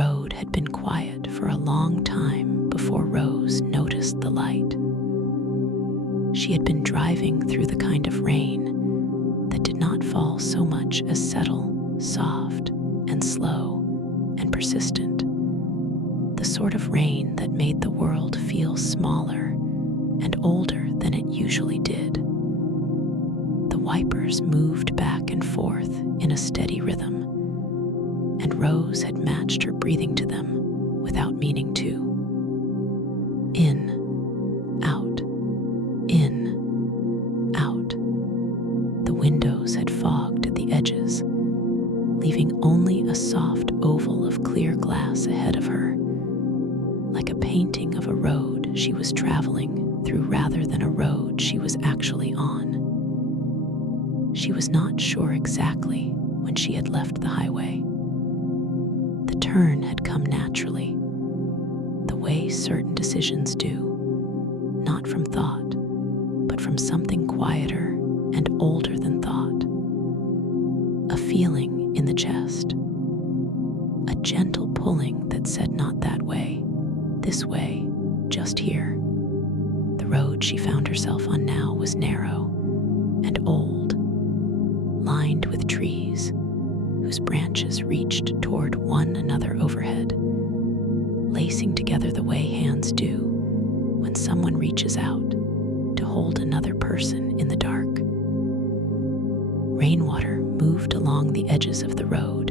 road had been quiet for a long time before Rose noticed the light. She had been driving through the kind of rain that did not fall so much as settle, soft and slow and persistent. The sort of rain that made the world feel smaller and older than it usually did. The wipers moved back and forth in a steady rhythm, and Rose had matched her breathing to them without meaning to. In, out, in, out. The windows had fogged at the edges, leaving only a soft oval of clear glass ahead of her, like a painting of a road she was traveling through rather than a road she was actually on. She was not sure exactly when she had left the highway. The turn had come naturally, the way certain decisions do, not from thought, but from something quieter and older than thought. A feeling in the chest, a gentle pulling that said not that way, this way, just here. The road she found herself on now was narrow and old, lined with trees whose branches reached toward one another overhead, lacing together the way hands do when someone reaches out to hold another person in the dark. Rainwater moved along the edges of the road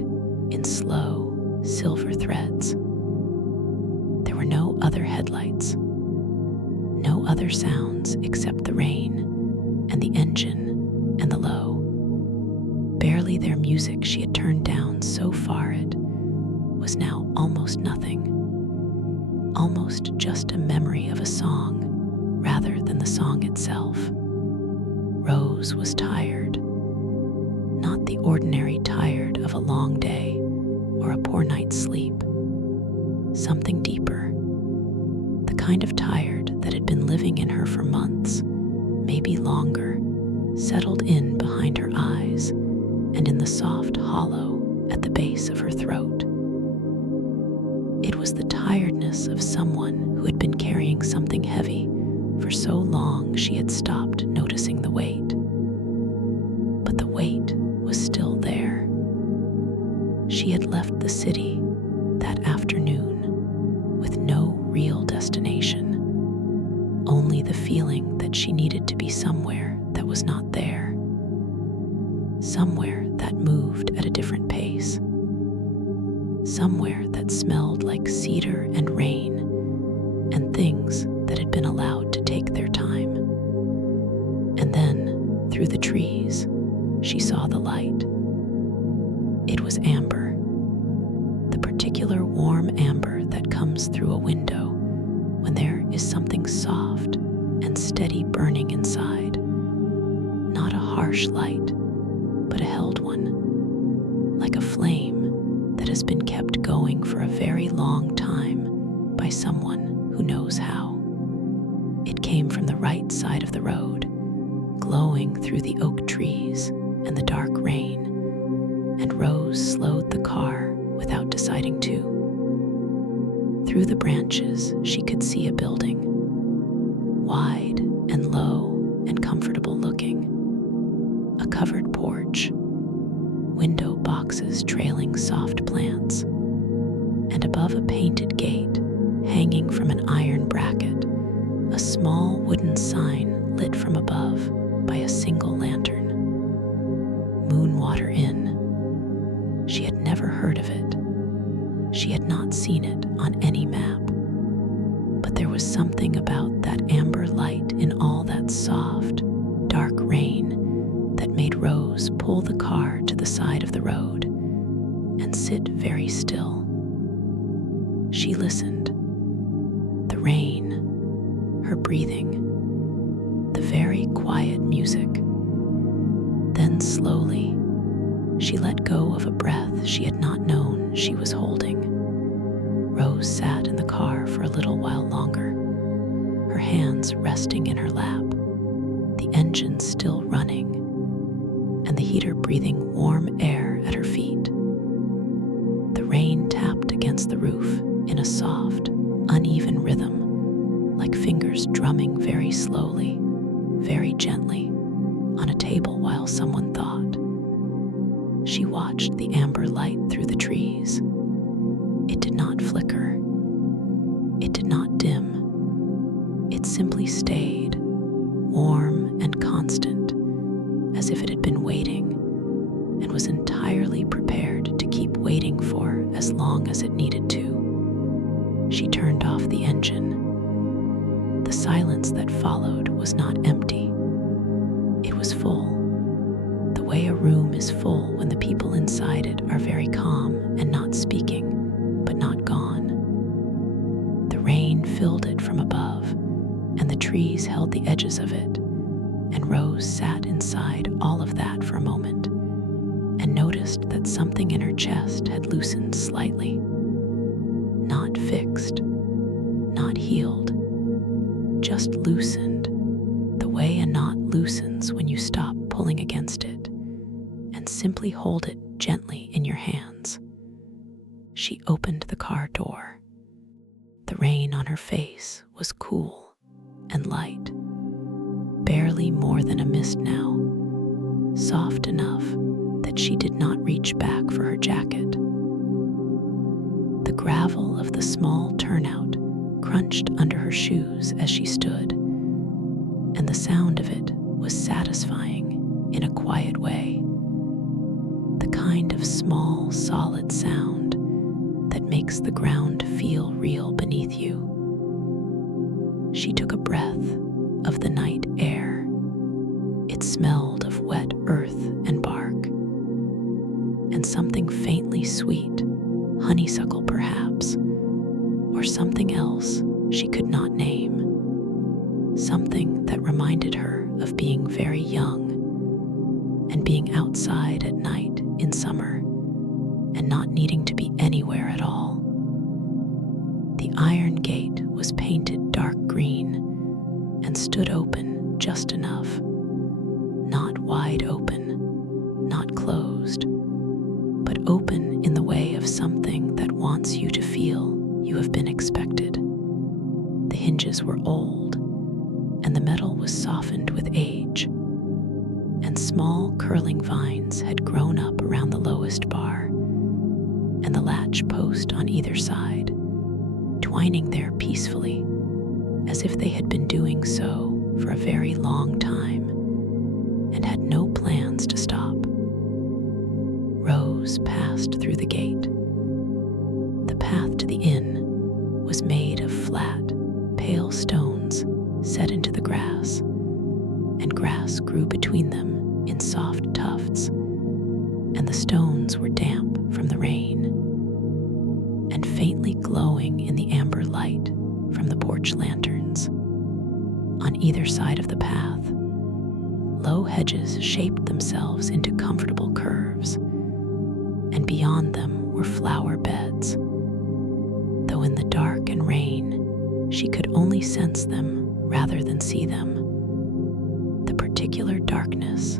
in slow, silver threads. There were no other headlights, no other sounds except the rain and the engine and the low. Barely their music she had turned down so far it was now almost nothing, almost just a memory of a song rather than the song itself. Rose was tired, not the ordinary tired of a long day or a poor night's sleep. Something deeper, the kind of tired that had been living in her for months, maybe longer, settled in behind her eyes and in the soft hollow at the base of her throat. It was the tiredness of someone who had been carrying something heavy for so long she had stopped noticing the weight. But the weight was still there. She had left the city that afternoon with no real destination, only the feeling that she needed to be somewhere that was not there, somewhere that moved at a different pace, somewhere that smelled like cedar and rain and things that had been allowed to take their time. And then, through the trees, she saw the light. It was amber, the particular warm amber that comes through a window when there is something soft and steady burning inside. Not a harsh light, but a held one, like a flame that has been kept going for a very long time by someone who knows how. It came from the right side of the road, glowing through the oak trees and the dark rain, and Rose slowed the car without deciding to. Through the branches, she could see a building, wide and low and comfortable looking. A covered porch, window boxes trailing soft plants, and above a painted gate, hanging from an iron bracket, a small wooden sign lit from above by a single lantern. Moonwater Inn. She had never heard of it. She had not seen it on any map. But there was something about that amber light in all that soft, dark rain that made Rose pull the car to the side of the road and sit very still. She listened. The rain, her breathing, the very quiet music. Then slowly, she let go of a breath she had not known she was holding. Rose sat in the car for a little while longer, her hands resting in her lap, the engine still running, and the heater breathing warm air at her feet. The rain tapped against against the roof in a soft, uneven rhythm, like fingers drumming very slowly, very gently, on a table while someone thought. She watched the amber light through the trees. It did not flicker. It did not dim. It simply stayed, warm and constant, as if it had been waiting and was entirely prepared to keep waiting for as long as it needed to. She turned off the engine. The silence that followed was not empty. It was full, the way a room is full when the people inside it are very calm and not speaking, but not gone. The rain filled it from above, and the trees held the edges of it, and Rose sat inside all of that for a moment, and noticed that something in her chest had loosened slightly. Not fixed, not healed, just loosened, the way a knot loosens when you stop pulling against it and simply hold it gently in your hands. She opened the car door. The rain on her face was cool and light, barely more than a mist now, soft enough that she did not reach back for her jacket. The gravel of the small turnout crunched under her shoes as she stood, and the sound of it was satisfying in a quiet way. The kind of small, solid sound that makes the ground feel real beneath you. She took a breath of the night air. It smelled of wet earth and bark, and something faintly sweet, honeysuckle perhaps, or something else she could not name. Something that reminded her of being very young and being outside at night in summer and not needing to be anywhere at all. The iron gate was painted dark green and stood open just enough, not wide open, not closed, but open in the way of something that wants you to feel you have been expected. The hinges were old, and the metal was softened with age, and small curling vines had grown up around the lowest bar and the latch post on either side, twining there peacefully, as if they had been doing so for a very long time and had no plans to stop. Rose passed through the gate. The path to the inn was made of flat, pale stones set into the grass, and grass grew between them in soft tufts, and the stones were damp from the rain and faintly glowing in the amber light from the porch lanterns. On either side of the path, low hedges shaped themselves into comfortable curves, and beyond them were flower beds, though in the dark and rain she could only sense them rather than see them. The particular darkness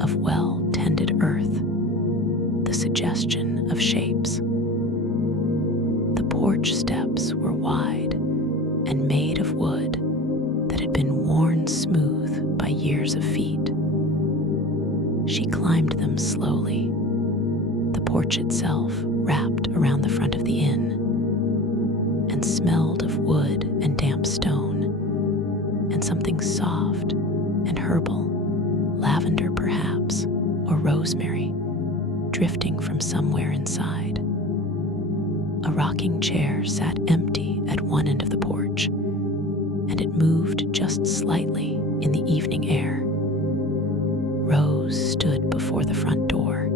of well-tended earth, the suggestion of shapes. The porch steps were wide and made of wood that had been worn smooth by years of feet. She climbed them slowly, the porch itself wrapped around the front of the inn, and smelled of wood and damp stone, and something soft and herbal, lavender perhaps, or rosemary, drifting from somewhere inside. A rocking chair sat empty at one end of the porch, and it moved just slightly in the evening air. Rose stood before the front door.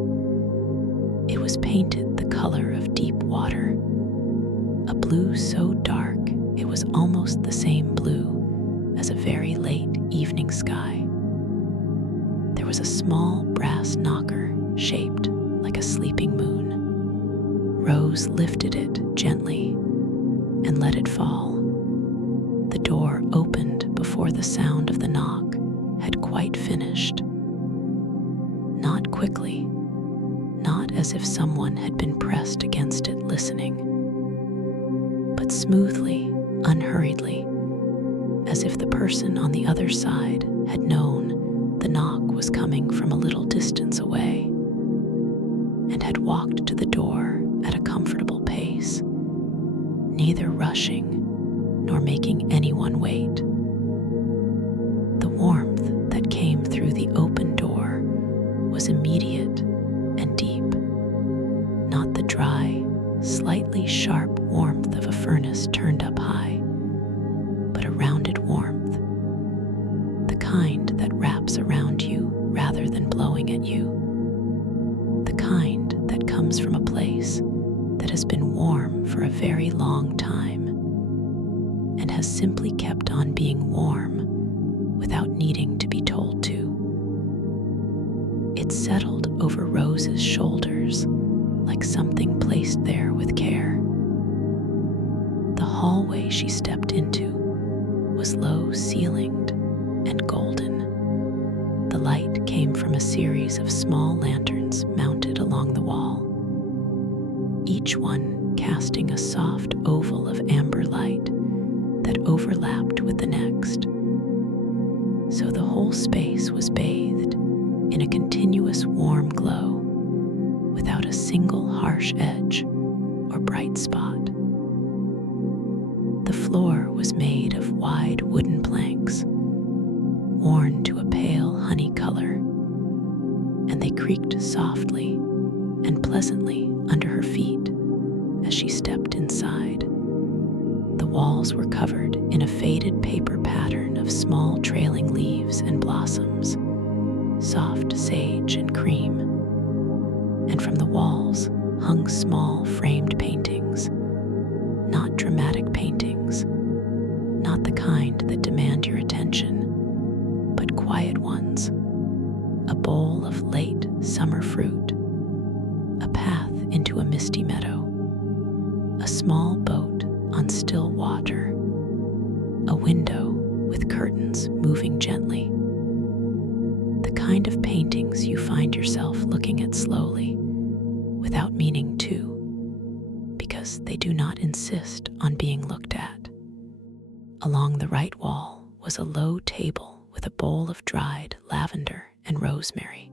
It was painted the color of deep water, a blue so dark it was almost the same blue as a very late evening sky. There was a small brass knocker shaped like a sleeping moon. Rose lifted it gently and let it fall. The door opened before the sound of the knock had quite finished. Not quickly, not as if someone had been pressed against it listening. but smoothly, unhurriedly, as if the person on the other side had known the knock was coming from a little distance away and had walked to the door at a comfortable pace, neither rushing nor making anyone wait. The warmth that came through the open door was immediate and deep, not the dry, slightly sharp warmth of a furnace turned up high, but a rounded warmth, the kind that wraps around you rather than blowing at you, the kind that comes from a place that has been warm for a very long time and has simply kept on being warm without needing to be told to. It settled over Rose's shoulders like something placed there with care. The hallway she stepped into was low-ceilinged and golden. The light came from a series of small lanterns mounted along the wall, each one casting a soft oval of amber light that overlapped with the next. So the whole space was bathed in a continuous warm glow, without a single harsh edge or bright spot. The floor was made of wide wooden planks, worn to a pale honey color, and they creaked softly and pleasantly under her feet as she stepped inside. The walls were covered in a faded paper pattern of small trailing leaves and blossoms, soft sage and cream, and from the walls hung small framed paintings, not dramatic paintings, not the kind that demand your attention, but quiet ones, a bowl of late summer fruit, a path into a misty meadow, a small boat on still water, a window with curtains moving gently. The kind of paintings you find yourself looking at slowly, without meaning to, because they do not insist on being looked at. Along the right wall was a low table with a bowl of dried lavender and rosemary,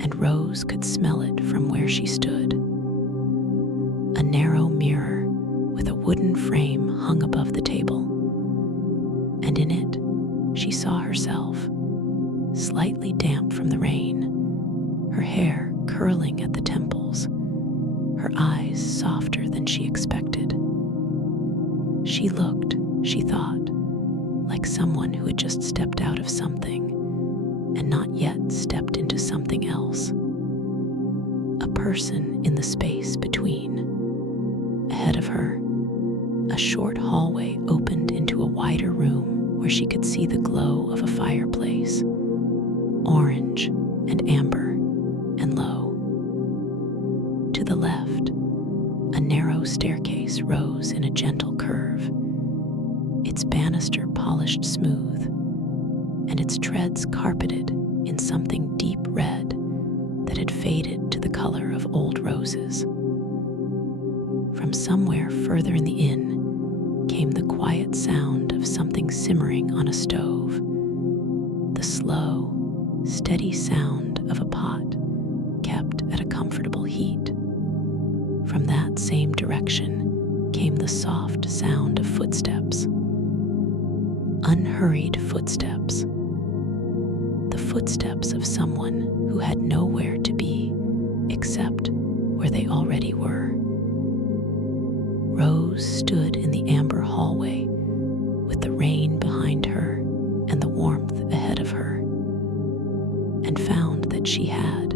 and Rose could smell it from where she stood. A narrow mirror with a wooden frame hung above the table, and in it she saw herself, slightly damp from the rain, her hair curling at the temples, her eyes softer than she expected. She looked, she thought, like someone who had just stepped out of something and not yet stepped into something else. A person in the space between. Ahead of her, a short hallway opened into a wider room where she could see the glow of a fireplace, orange and amber and low. To the left, a narrow staircase rose in a gentle curve, its banister polished smooth, and its treads carpeted in something deep red that had faded to the color of old roses. From somewhere further in the inn came the quiet sound of something simmering on a stove, the slow, steady sound of a pot kept at a comfortable heat. From that same direction came the soft sound of footsteps, unhurried footsteps, the footsteps of someone who had nowhere to be except where they already were. Rose stood in the amber hallway with the rain behind her and the warmth ahead of her, and found that she had,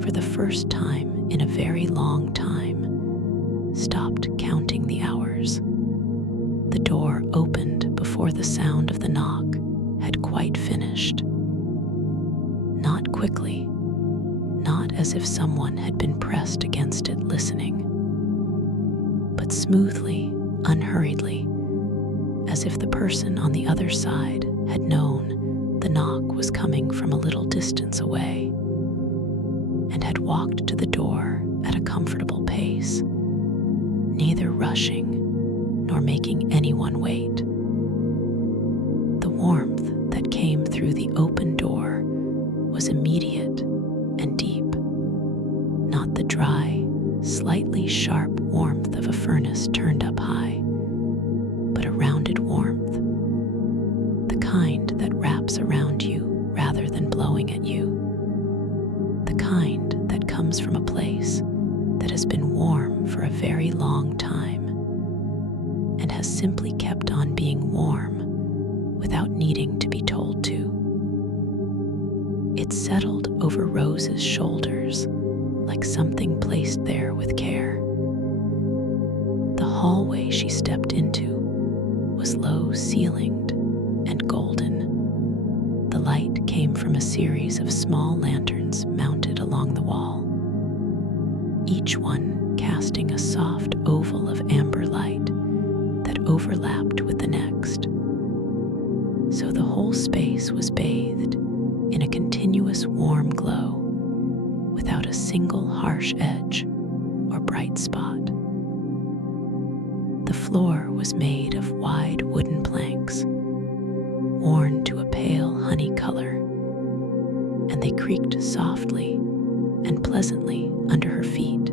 for the first time in a very long time, stopped counting the hours. The door opened before the sound of the knock had quite finished. Not quickly, not as if someone had been pressed against it listening, but smoothly, unhurriedly, as if the person on the other side had known the knock was coming from a little distance away and had walked to the door at a comfortable pace, neither rushing nor making anyone wait. The warmth that came through the open door was immediate and deep, not the dry, slightly sharp warmth of a furnace turned up high, but a rounded warmth, the kind that wraps around you rather than blowing at you, the kind that comes from a place that has been warm for a very long time and has simply kept on being warm without needing to be told to. It settled over Rose's shoulders like something placed there with care. The hallway she stepped into was low-ceilinged and golden. The light came from a series of small lanterns mounted along the wall, each one casting a soft oval of amber light that overlapped with the next. So the whole space was bathed in a continuous warm glow without a single harsh edge or bright spot. The floor was made of wide wooden planks, worn to a pale honey color, and they creaked softly and pleasantly under her feet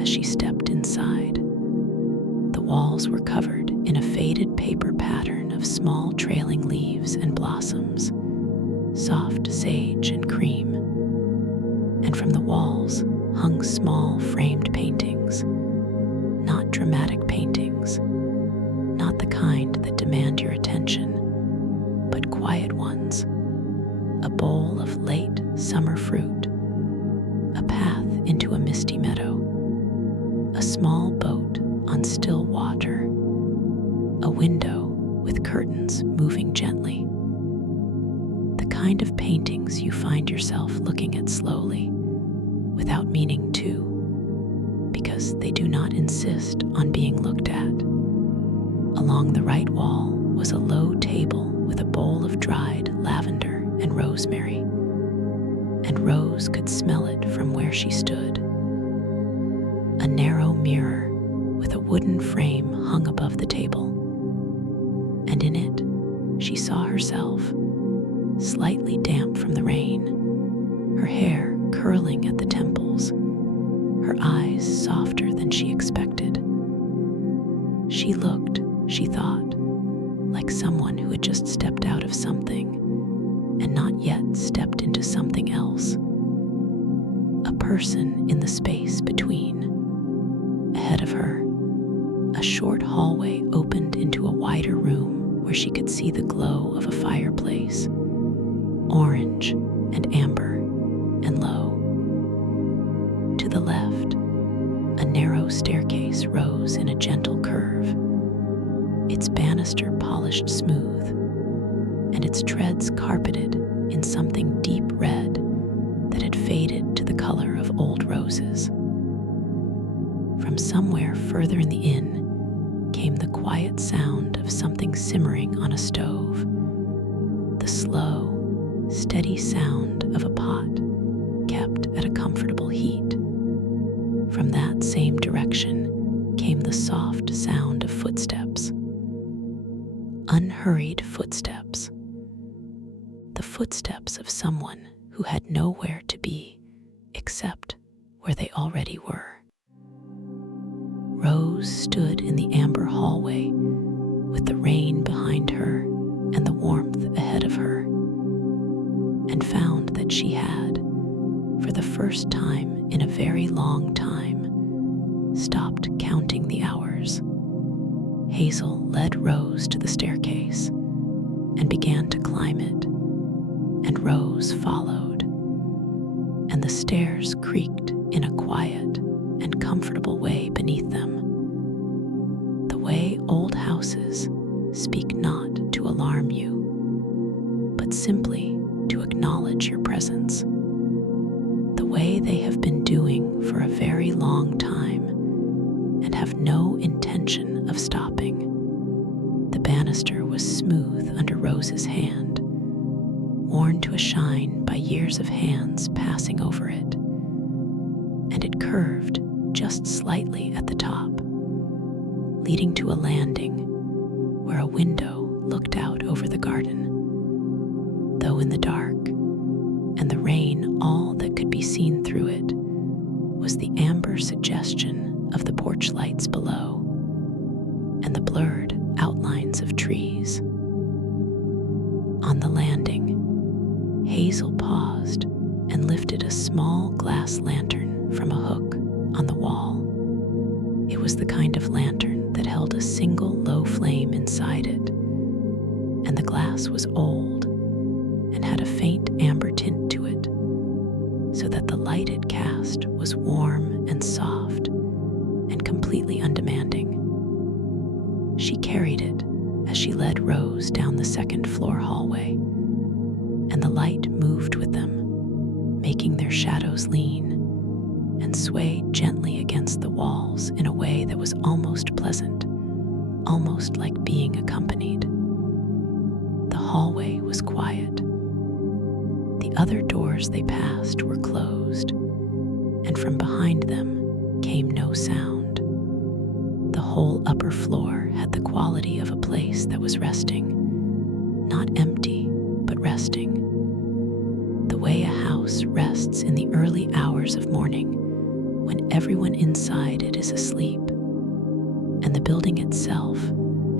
as she stepped inside. The walls were covered in a faded paper pattern of small trailing leaves and blossoms, soft sage and cream, and from the walls hung small framed paintings, not dramatic paintings, not the kind that demand your attention, but quiet ones, a bowl of late summer fruit, a path into a misty meadow, a small boat on still water, a window with curtains moving gently. The kind of paintings you find yourself looking at slowly, without meaning to, because they do not insist on being looked at. Along the right wall was a low table with a bowl of dried lavender and rosemary, and Rose could smell it from where she stood. A narrow mirror with a wooden frame hung above the table, and in it she saw herself, slightly damp from the rain, her hair curling at the temples, her eyes softer than she expected. She looked, she thought, like someone who had just stepped out of something and not yet stepped into something else. A person in the space between. Ahead of her, a short hallway opened into a wider room where she could see the glow of a fireplace, orange and amber and low. To the left, a narrow staircase rose in a gentle curve, its banister polished smooth, and its treads carpeted in something deep red that had faded to the color of old roses. From somewhere further in the inn came the quiet sound of something simmering on a stove, the slow, steady sound of a pot kept at a comfortable heat. From that same direction came the soft sound of footsteps, unhurried footsteps, the footsteps of someone who had nowhere to be except where they already were. Rose stood in the amber hallway with the rain behind her and the warmth ahead of her, and found that she had, for the first time in a very long time, stopped counting the hours. Hazel led Rose to the staircase and began to climb it, and Rose followed, and the stairs creaked in a quiet and comfortable way beneath them, the way old houses speak not to alarm you, but simply to acknowledge your presence, the way they have been doing for a very long time and have no intention of stopping. The banister was smooth under Rose's hand, worn to a shine by years of hands passing over it, and it curved just slightly at the top, leading to a landing where a window looked out over the garden. Though in the dark and the rain, all that could be seen through it was the amber suggestion of the porch lights below and the blurred outlines of trees. On the landing, Hazel paused and lifted a small glass lantern from a hook on the wall. It was the kind of lantern that held a single low flame inside it, and the glass was old and had a faint amber tint to it, so that the light it cast was warm and soft and completely undemanding. She carried it as she led Rose down the second-floor hallway, and the light moved with them, making their shadows lean and sway gently against the walls in a way that was almost pleasant, almost like being accompanied. The hallway was quiet. The other doors they passed were closed, and from behind them came no sound. The whole upper floor had the quality of a place that was resting, not empty, but resting. The way a house rests in the early hours of morning, when everyone inside it is asleep, and the building itself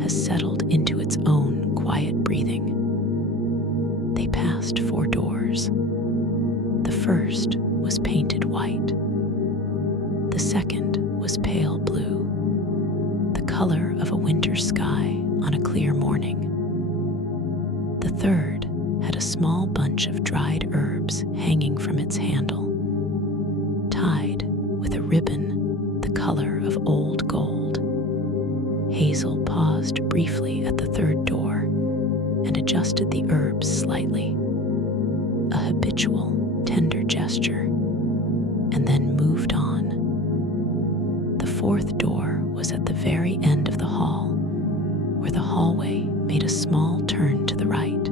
has settled into its own quiet breathing. They passed 4 doors. The first was painted white. The second was pale blue, the color of a winter sky on a clear morning. The third had a small bunch of dried herbs hanging from its handle, tied with a ribbon the color of old gold. Hazel paused briefly at the third door and adjusted the herbs slightly, a habitual, tender gesture, and then moved on. The fourth door was at the very end of the hall, where the hallway made a small turn to the right.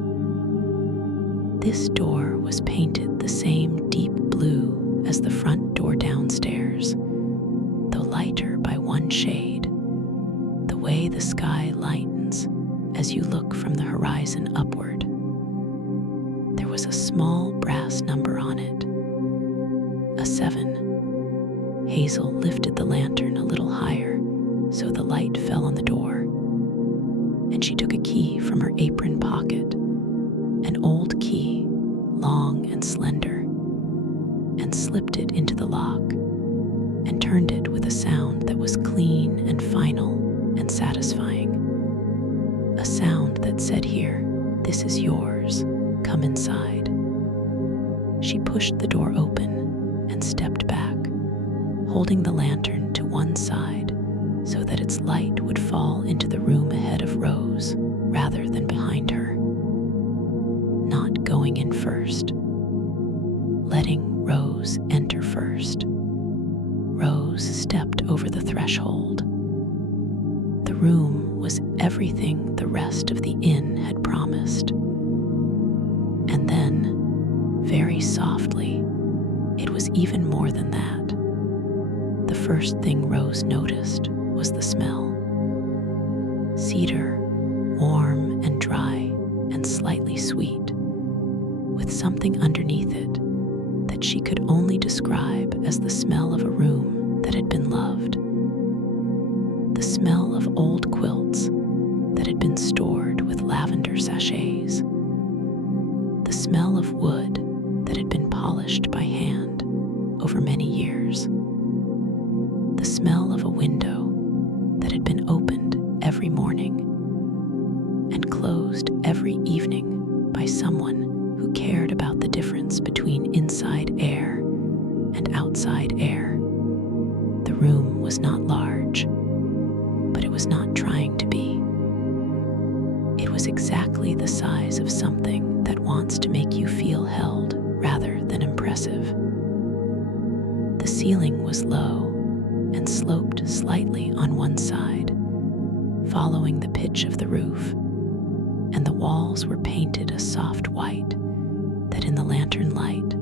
This door was painted the same deep blue as the front door downstairs, though lighter by one shade, the way the sky lightens as you look from the horizon upward. There was a small brass number on it, a 7. Hazel lifted the lantern a little higher so the light fell on the door, and she took a key from her apron pocket, an old key, long and slender, and slipped it into the lock and turned it with a sound that was clean and final and satisfying. A sound that said here, "This is yours, come inside." She pushed the door open and stepped back, holding the lantern to one side so that its light would fall into the room ahead of Rose rather than behind her. Not going in first, letting Rose enter first. Rose stepped over the threshold. The room was everything the rest of the inn had promised. And then, very softly, it was even more than that. The first thing Rose noticed was the smell. Cedar, warm and dry and slightly sweet, with something underneath it that she could only describe as the smell of a room that had been loved. The smell of old quilts that had been stored with lavender sachets. The smell of wood that had been polished by hand over many years. The smell of a window that had been opened every morning and closed every evening by someone who cared about the difference between inside air and outside air. The room was not large, but it was not trying to be. It was exactly the size of something that wants to make you feel held rather than impressive. The ceiling was low and sloped slightly on one side, following the pitch of the roof, and the walls were painted a soft white that in the lantern light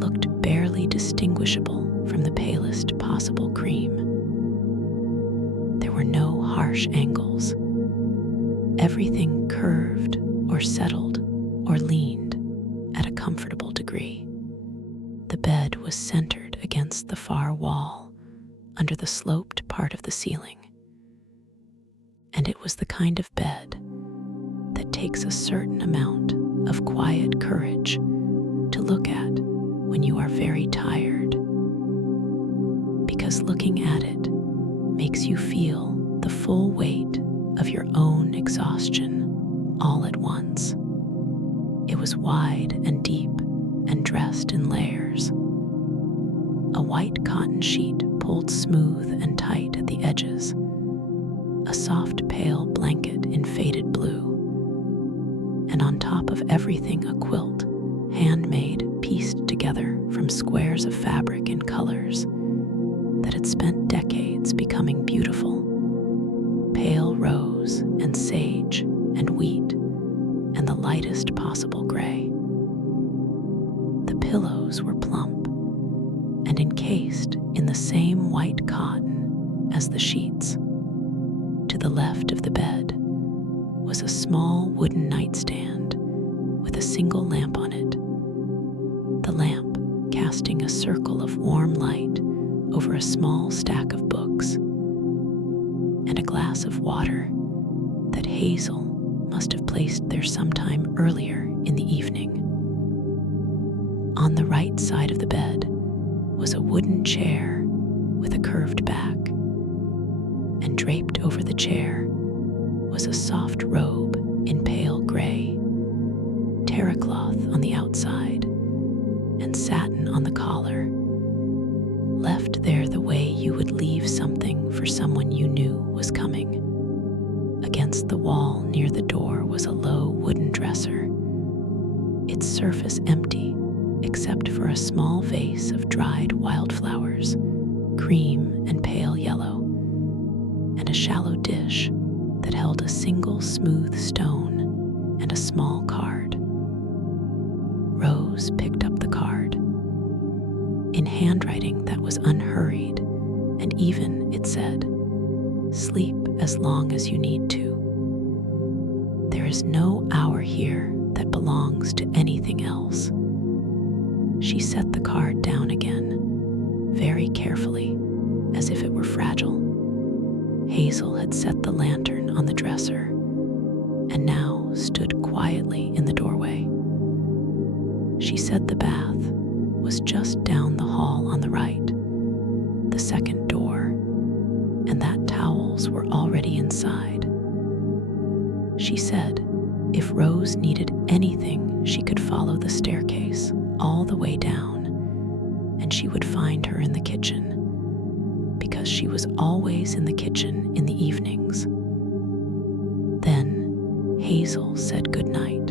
looked barely distinguishable from the palest possible cream. There were no harsh angles. Everything curved or settled or leaned at a comfortable degree. The bed was centered against the far wall under the sloped part of the ceiling. And it was the kind of bed that takes a certain amount of quiet courage to look at when you are very tired, because looking at it makes you feel the full weight of your own exhaustion all at once. It was wide and deep and dressed in layers. A white cotton sheet pulled smooth and tight at the edges, a soft pale blanket in faded blue, and on top of everything a quilt, handmade, pieced together from squares of fabric in colors that had spent decades becoming beautiful: pale rose and sage and wheat and the lightest possible gray. The pillows were plump and encased in the same white cotton as the sheets. To the left of the bed was a small wooden nightstand with a single lamp on it, the lamp casting a circle of warm light over a small stack of books, and a glass of water that Hazel must have placed there sometime earlier in the evening. On the right side of the bed was a wooden chair with a curved back, and draped over the chair was a soft robe in pale gray, terracloth on the outside, and satin on the collar, left there the way you would leave something for someone you knew was coming. Against the wall near the door was a low wooden dresser, its surface empty except for a small vase of dried wildflowers, cream and pale yellow, and a shallow dish that held a single smooth stone and a small card. Rose picked up the card. In handwriting that was unhurried, and even, it said, "Sleep as long as you need to. There is no hour here that belongs to anything else." She set the card down again, very carefully, as if it were fragile. Hazel had set the lantern on the dresser and now stood quietly in the doorway. She said the bath was just down the hall on the right, the second door, and that towels were already inside. She said if Rose needed anything, she could follow the staircase all the way down, and she would find her in the kitchen, because she was always in the kitchen in the evenings. Then Hazel said goodnight,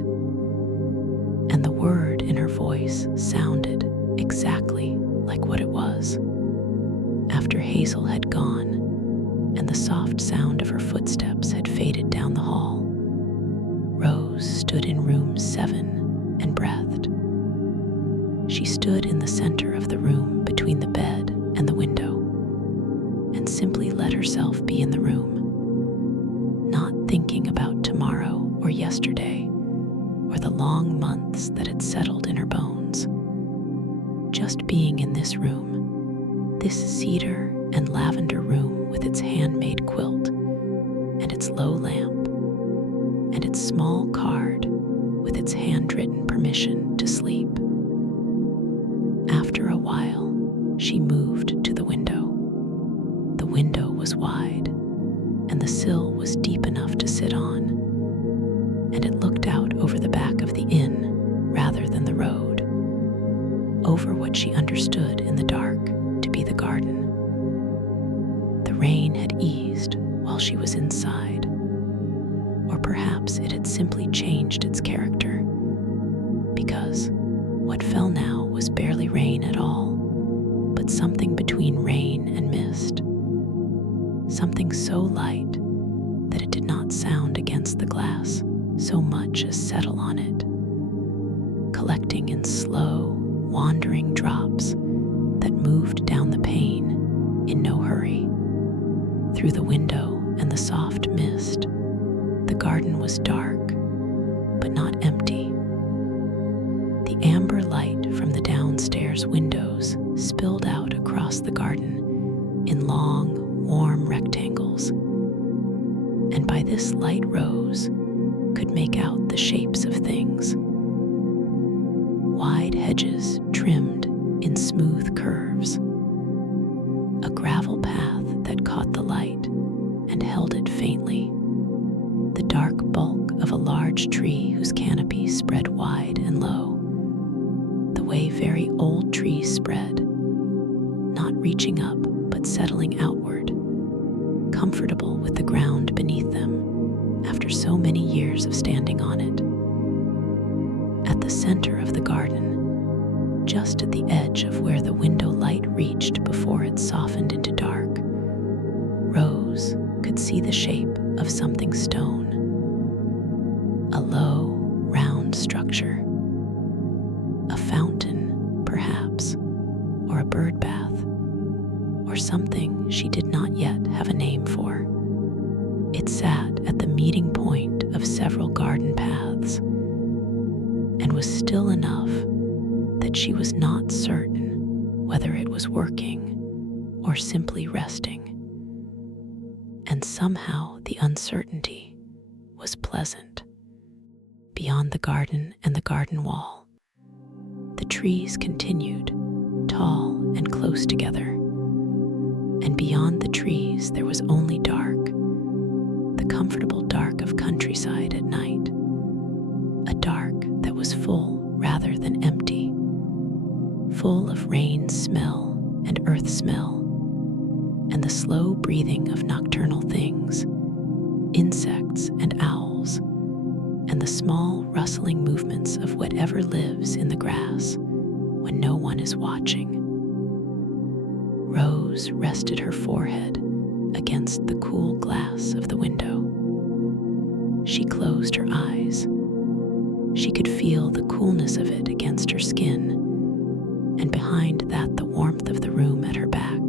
and the word in her voice sounded exactly like what it was. After Hazel had gone, and the soft sound of her footsteps had faded down the hall, Rose stood in room 7 and breathed. She stood in the center of the room between the bed and the window, and simply let herself be in the room, not thinking about tomorrow or yesterday or the long months that had settled in her bones. Just being in this room, this cedar and lavender room with its handmade quilt and its low lamp and its small card with its handwritten permission to sleep. After a while, she moved to the window. The window was wide, and the sill was deep enough to sit on, and it looked out over the back of the inn rather than the road, over what she understood in the dark to be the garden. The rain had eased while she was inside, or perhaps it had simply changed its character, because what fell now was barely rain at all, but something between rain and mist, something so light that it did not sound against the glass so much as settle on it, collecting in slow, wandering drops that moved down the pane in no hurry, through the window and the soft mist, the garden was dark, but not empty. The amber light from the downstairs windows spilled out across the garden in long, warm rectangles, and by this light Rose could make out the shapes of things. Wide hedges trimmed in smooth curves, a gravel path that caught the light and held it faintly, the dark bulk of a large tree whose canopy spread wide and low, the way very old trees spread, not reaching up but settling outward, comfortable with the ground beneath them after so many years of standing on it. At the center of the garden, just at the edge of where the window light reached before it softened into dark, Rose could see the shape of something stone, a low, round structure, a fountain, perhaps, or a bird bath, or something she did not yet have a name for. It sat at the meeting point of several garden paths, and was still enough that she was not certain whether it was working or simply resting. And somehow the uncertainty was pleasant. Beyond the garden and the garden wall, the trees continued, tall and close together. And beyond the trees there was only dark, the comfortable dark of countryside at night, a dark that was full rather than empty, full of rain smell and earth smell, and the slow breathing of nocturnal things, insects and owls, and the small rustling movements of whatever lives in the grass when no one is watching. Rose rested her forehead against the cool glass of the window. She closed her eyes. She could feel the coolness of it against her skin, and behind that the warmth of the room at her back.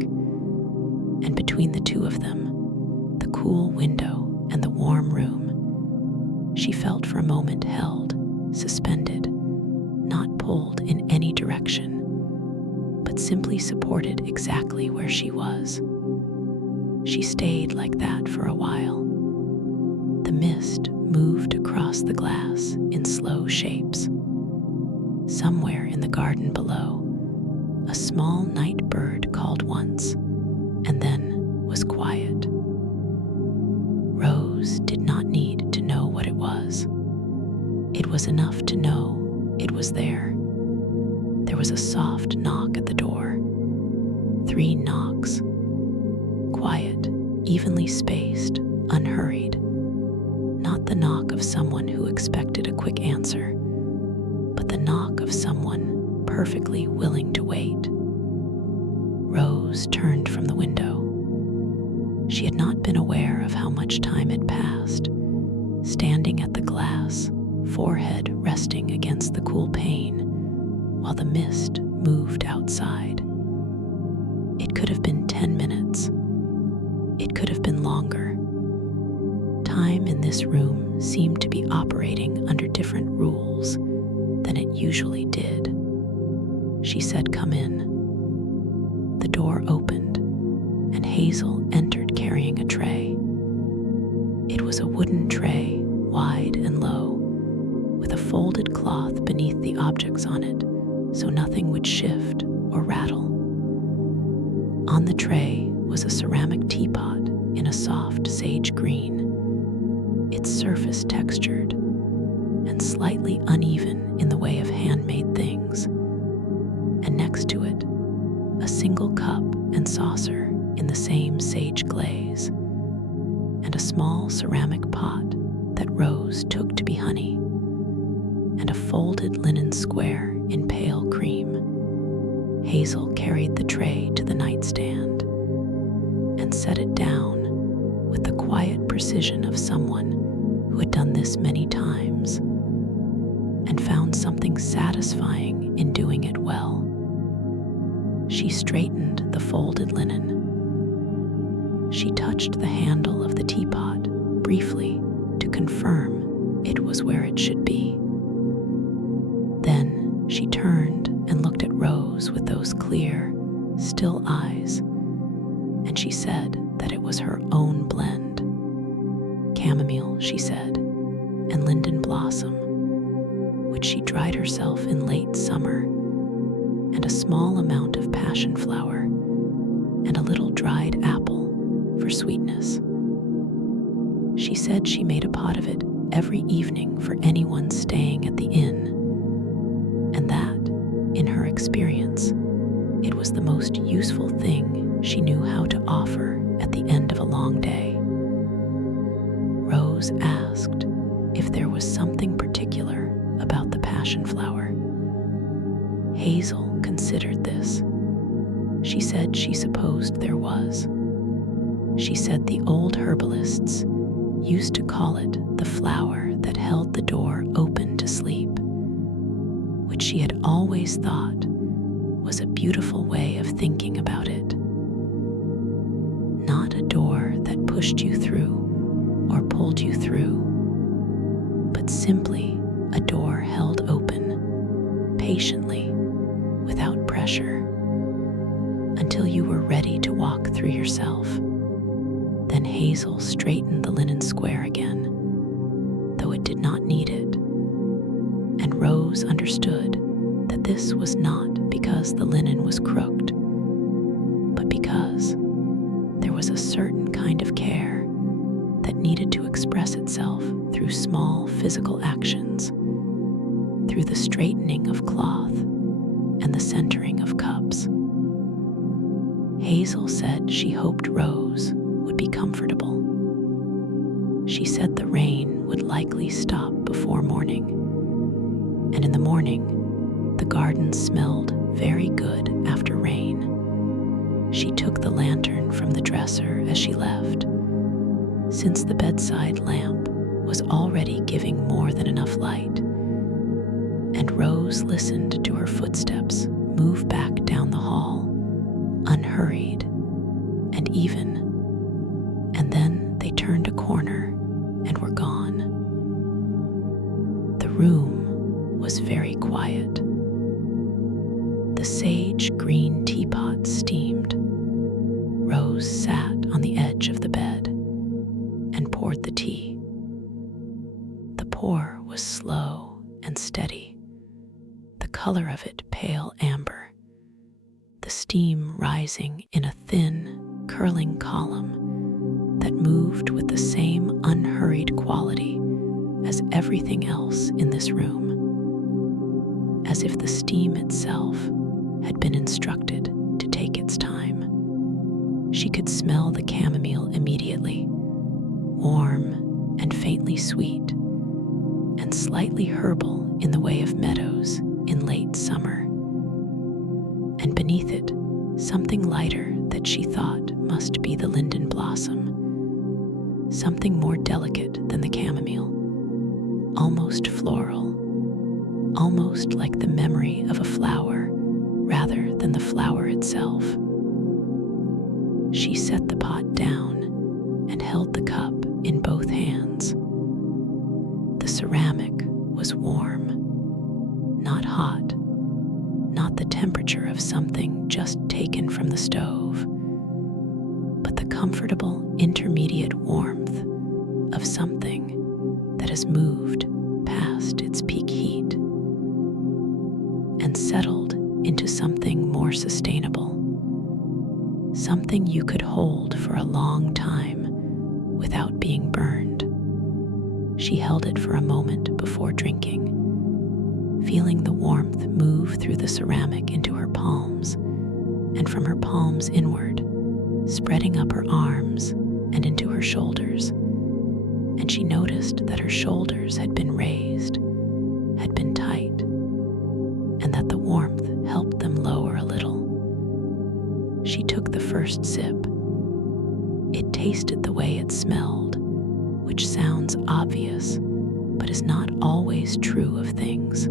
And between the two of them, the cool window and the warm room, she felt for a moment held, suspended, not pulled in any direction, but simply supported exactly where she was. She stayed like that for a while. The mist moved across the glass in slow shapes. Somewhere in the garden below, a small night bird called once, and then was quiet. Rose did not need to know what it was. It was enough to know it was there. There was a soft knock at the door. 3 knocks. Quiet, evenly spaced, unhurried. Not the knock of someone who expected a quick answer, but the knock of someone perfectly willing to wait. Rose turned from the window. She had not been aware of how much time had passed, standing at the glass, forehead resting against the cool pane, while the mist moved outside. It could have been 10 minutes. It could have been longer. Time in this room seemed to be operating under different rules than it usually did. She said, "Come in." The door opened, and Hazel entered carrying a tray. It was a wooden tray, wide and low, with a folded cloth beneath the objects on it, so nothing would shift or rattle. On the tray was a ceramic teapot in a soft sage green, its surface textured and slightly uneven in the way of handmade things, and next to it, a single cup and saucer in the same sage glaze, and a small ceramic pot that Rose took to be honey, and a folded linen square in pale cream. Hazel carried the tray to the nightstand and set it down with the quiet precision of someone who had done this many times and found something satisfying in doing it well. She straightened the folded linen. She touched the handle of the teapot briefly to confirm it was where it should be. Then she turned and looked at Rose with those clear, still eyes, and she said that it was her own blend. Chamomile, she said, and linden blossom, which she dried herself in late summer, and a small amount of passion flower, and a little dried apple for sweetness. She said she made a pot of it every evening for anyone staying at the inn, and that, in her experience, it was the most useful thing she knew how to offer at the end of a long day. Rose asked if there was something particular about the passion flower. Hazel considered this. She said she supposed there was. She said the old herbalists used to call it the flower that held the door open to sleep, which she had always thought was a beautiful way of thinking about it. Not a door that pushed you through or pulled you through, but simply a door held open, patiently, without pressure, until you were ready to walk through yourself. Then Hazel straightened the linen square again, though it did not need it, and Rose understood that this was not because the linen was crooked, but because there was a certain kind of care that needed to express itself through small physical actions, through the straightening of cloth and the centering of cups. Hazel said she hoped Rose would be comfortable. She said the rain would likely stop before morning, and in the morning, the garden smelled very good after rain. She took the lantern from the dresser as she left, since the bedside lamp was already giving more than enough light, and Rose listened to her footsteps move back down the hall, unhurried, and even, and then they turned a corner and were gone. The room was very quiet. The sage green teapot steamed. Rose sat on the edge of the bed and poured the tea. The pour was slow and steady, the color of it pale amber, the steam rising in a thin, curling column that moved with the same unhurried quality as everything else in this room, as if the steam itself had been instructed to take its time. She could smell the chamomile immediately, warm and faintly sweet, and slightly herbal in the way of meadows in late summer. And beneath it, something lighter that she thought must be the linden blossom, something more delicate than the chamomile, almost floral, almost like the memory of a flower rather than the flower itself. She set the pot down and held the cup in both hands. The ceramic was warm, not hot, not the temperature of something just taken from the stove, but the comfortable intermediate warmth of something that has moved past its peak heat and settled into something more sustainable, something you could hold for a long time without being burned. She held it for a moment before drinking, feeling the warmth move through the ceramic into her palms, and from her palms inward, spreading up her arms and into her shoulders. And she noticed that her shoulders had been raised, had been tight, and that the warmth helped them lower a little. She took the first sip. It tasted the way it smelled, which sounds obvious, but is not always true of things.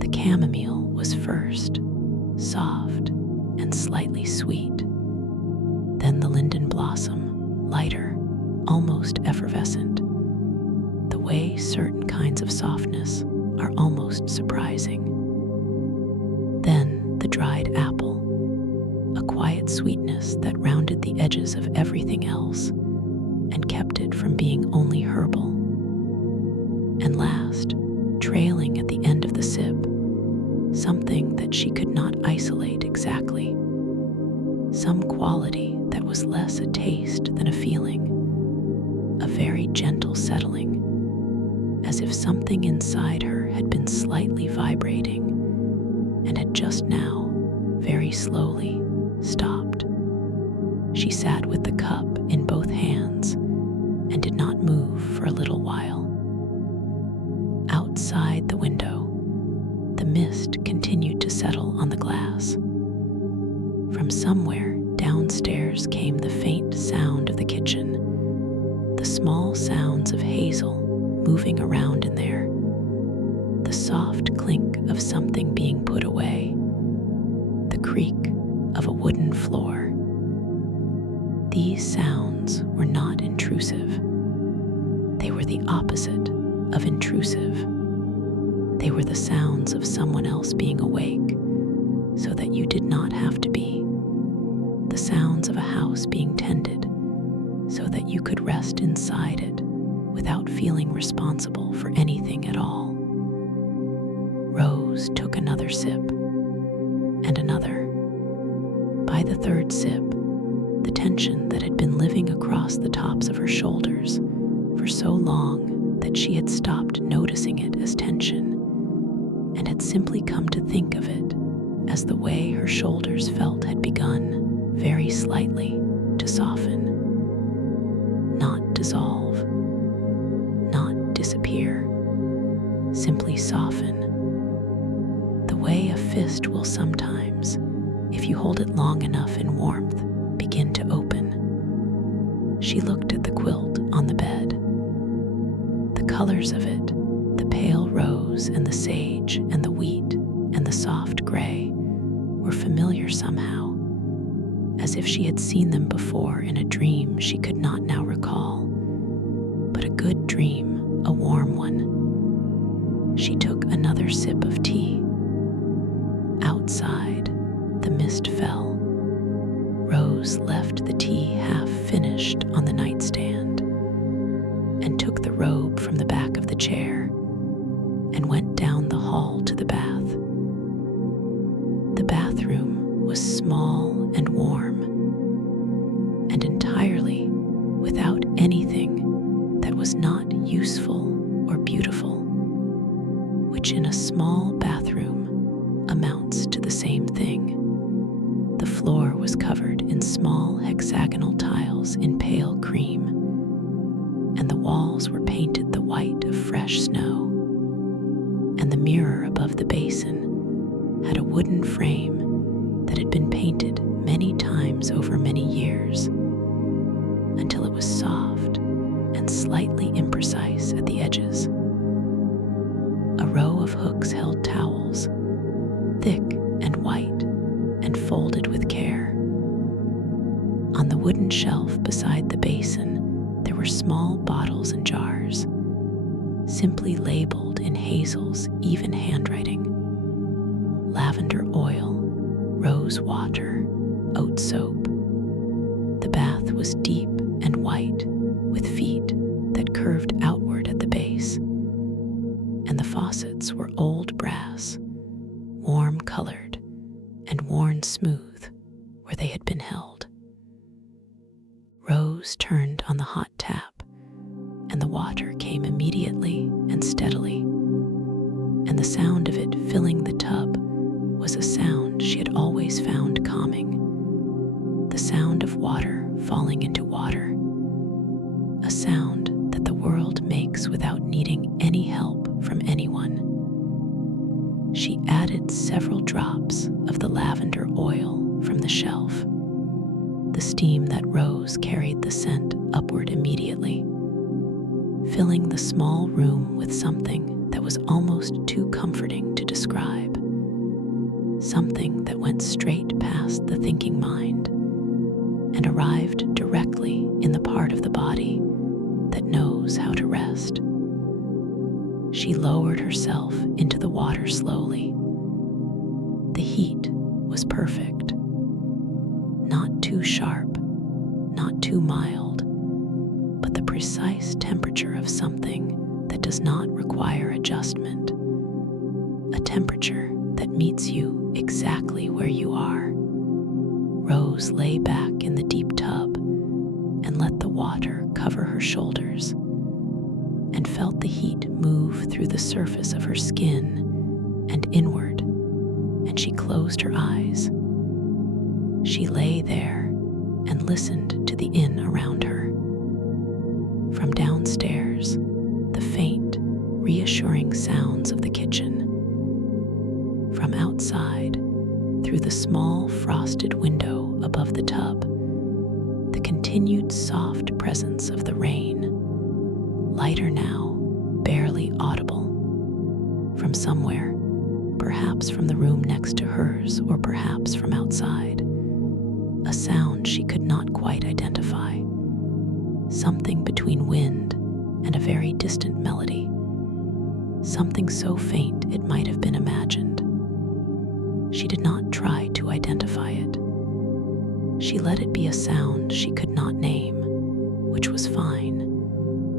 The chamomile was first, soft and slightly sweet. Then the linden blossom, lighter, almost effervescent, the way certain kinds of softness are almost surprising. Then the dried apple, a quiet sweetness that rounded the edges of everything else and kept it from being only herbal. And last, trailing at the end of the sip, something that she could not isolate exactly, some quality that was less a taste than a feeling, a very gentle settling, as if something inside her had been slightly vibrating and had just now, very slowly, stopped. She sat with the cup in both hands and did not move for a little while. Outside the window, the mist continued to settle on the glass. From somewhere downstairs came the faint sound of the kitchen, the small sounds of Hazel moving around in there, the soft clink of something being put away, the creak of a wooden floor. These sounds were not intrusive. They were the opposite of intrusive. They were the sounds of someone else being awake, so that you did not have to be. The sounds of a house being tended, so that you could rest inside it without feeling responsible for anything at all. Rose took another sip, and another. By the third sip, the tension that had been living across the tops of her shoulders for so long that she had stopped noticing it as tension and had simply come to think of it as the way her shoulders felt had begun, very slightly, to soften. Not dissolve, not disappear, simply soften. The way a fist will sometimes, if you hold it long enough in warmth, begin to open. She looked at the quilt on the bed. The colors of it, the pale rose and the sage and the wheat and the soft gray, were familiar somehow, as if she had seen them before in a dream she could not now recall, but a good dream, a warm one. She took another sip of tea. Outside, the mist fell. Rose left the tea half finished on the nightstand and took the robe from the back of the chair and went down the hall to the bath. The bathroom was small and warm and entirely without anything that was not useful or beautiful, which in a small bathroom amounts to the same thing. The floor was covered in small hexagonal tiles in pale cream, and the walls were painted the white of fresh snow, and the mirror above the basin had a wooden frame that had been painted many times over many years, until it was soft and slightly imprecise at the edges. A row of hooks held towels, thick and white, and folded with care. On the wooden shelf beside the basin, there were small bottles and jars, simply labeled in Hazel's even handwriting: lavender oil, rose water, oat soap. The bath was deep and white, with feet that curved outward at the base, and the faucets were old brass, warm-colored, and worn smooth where they had been held. Rose turned on the hot tap, and the water came immediately and steadily, and the sound of it filling the tub was a sound she had always found calming, the sound of water falling into water, a sound that the world makes without needing any help from anyone. She added several drops of the lavender oil from the shelf. The steam that rose carried the scent upward immediately, filling the small room with something that was almost too comforting to describe, something that went straight past the thinking mind and arrived directly in the part of the body that knows how to rest. She lowered herself into the water slowly. The heat was perfect. Not too sharp, not too mild, but the precise temperature of something that does not require adjustment. A temperature that meets you exactly where you are. Rose lay back in the deep tub and let the water cover her shoulders, and felt the heat move through the surface of her skin and inward, and she closed her eyes. She lay there and listened to the inn around her. From downstairs, the faint, reassuring sounds of the kitchen. From outside, through the small frosted window above the tub, the continued soft presence of the rain, lighter now, barely audible. From somewhere, perhaps from the room next to hers or perhaps from outside, a sound she could not quite identify. Something between wind and a very distant melody. Something so faint it might have been imagined. She did not try to identify it. She let it be a sound she could not name, which was fine,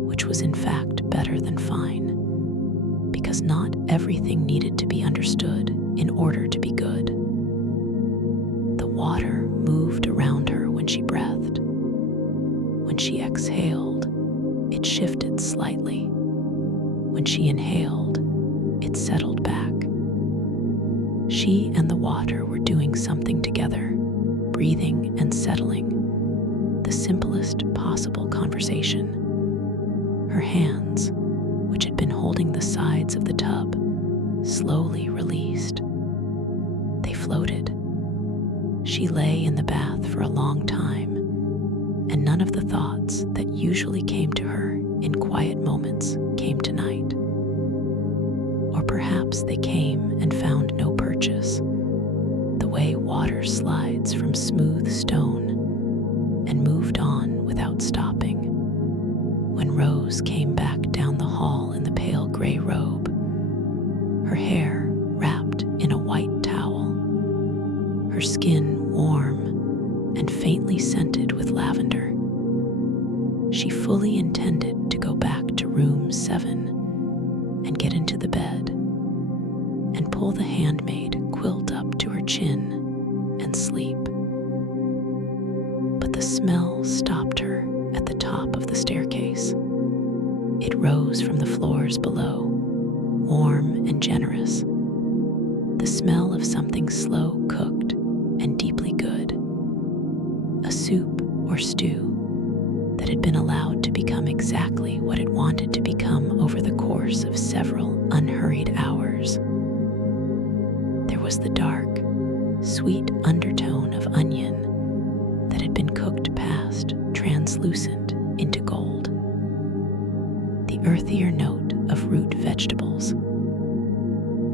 which was in fact better than fine, because not everything needed to be understood in order to be good. The water moved around her when she breathed. When she exhaled, it shifted slightly. When she inhaled, it settled back. She and the water were doing something together, breathing and settling, the simplest possible conversation. Her hands, which had been holding the sides of the tub, slowly released. They floated. She lay in the bath for a long time, and none of the thoughts that usually came to her in quiet moments came tonight. Or perhaps they came and found no purchase, the way water slides from smooth stone, and moved on without stopping. When Rose came back down the hall in the pale gray robe, her hair wrapped in a white towel, her skin warm and faintly scented with lavender, she fully intended to go back to room 7 and get into the bed and pull the handmade quilt up to her chin and sleep. But the smell stopped her at the top of the staircase. It rose from the floors below, warm and generous, the smell of something slow cooked and deeply good, a soup or stew that had been allowed to become exactly what it wanted to become over the course of several unhurried hours. There was the dark, sweet undertone of onion that had been cooked past translucent into gold, the earthier note of root vegetables,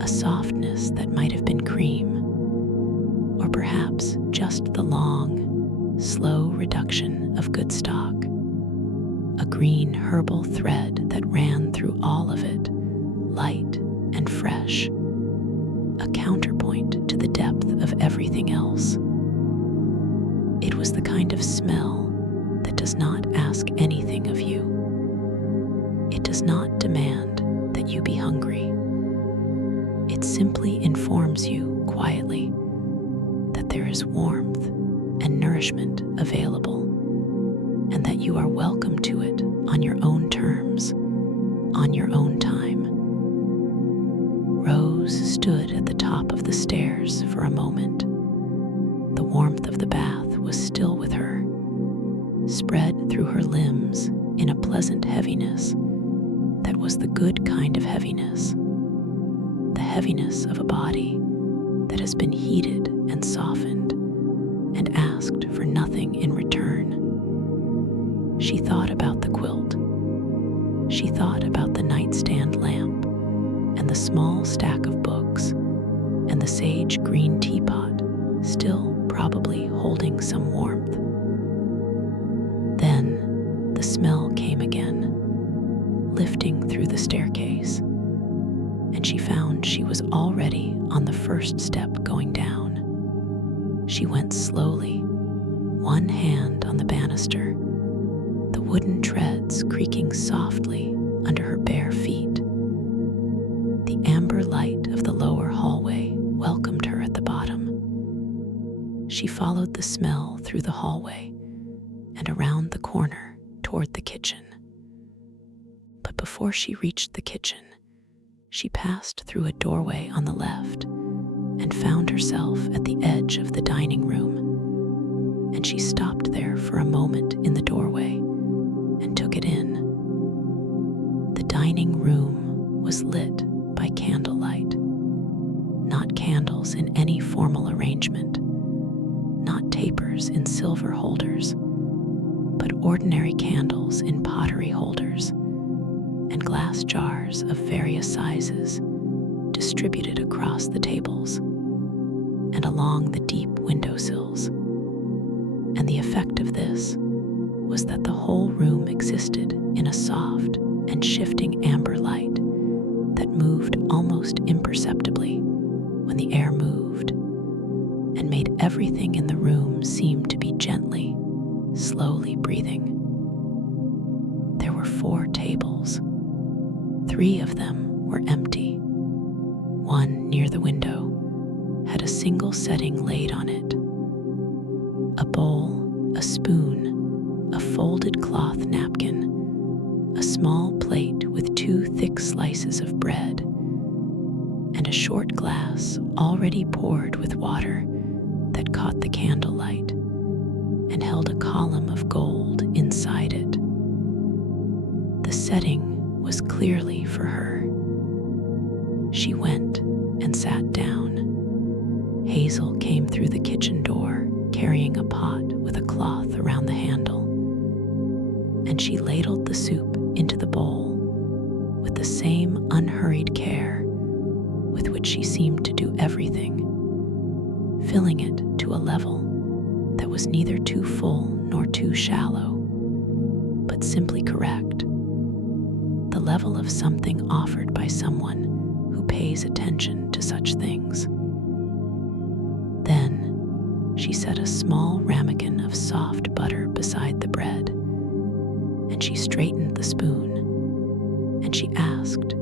a softness that might have been cream, or perhaps just the long, slow reduction of good stock, a green herbal thread that ran through all of it, light and fresh, a counterpoint to the depth of everything else. It was the kind of smell that does not ask anything of you. It does not demand that you be hungry. It simply informs you quietly that there is warmth and nourishment available, and that you are welcome to it on your own terms, on your own time. Rose stood at the top of the stairs for a moment. The warmth of the bath was still with her, spread through her limbs in a pleasant heaviness that was the good kind of heaviness, the heaviness of a body that has been heated and softened and asked for nothing in return. She thought about the quilt. She thought about the nightstand lamp and the small stack of books and the sage green teapot, still probably holding some warmth. Then the The smell came again, lifting through the staircase, and she found she was already on the first step going down. She went slowly, one hand on the banister, the wooden treads creaking softly under her bare feet. The amber light of the lower hallway welcomed her at the bottom. She followed the smell through the hallway and around the corner toward the kitchen. But before she reached the kitchen, she passed through a doorway on the left and found herself at the edge of the dining room. And she stopped there for a moment in the doorway and took it in. The dining room was lit by candlelight, not candles in any formal arrangement, not tapers in silver holders, but ordinary candles in pottery holders and glass jars of various sizes distributed across the tables and along the deep windowsills. And the effect of this was that the whole room existed in a soft and shifting amber light that moved almost imperceptibly when the air moved, and made everything in the room seem to be gently, slowly breathing. There were 4 tables. 3 of them were empty. One near the window had a single setting laid on it: a bowl, a spoon, a folded cloth napkin, a small plate with 2 thick slices of bread, and a short glass already poured with water that caught the candlelight and held a column of gold inside it. The setting was clearly for her. She went and sat down. Hazel came through the kitchen door carrying a pot with a cloth around the handle, and she ladled the soup into the bowl with the same unhurried care with which she seemed to do everything, filling it to a level that was neither too full nor too shallow, but simply correct, the level of something offered by someone who pays attention to such things. Then she set a small ramekin of soft butter beside the bread, and she straightened the spoon, and she asked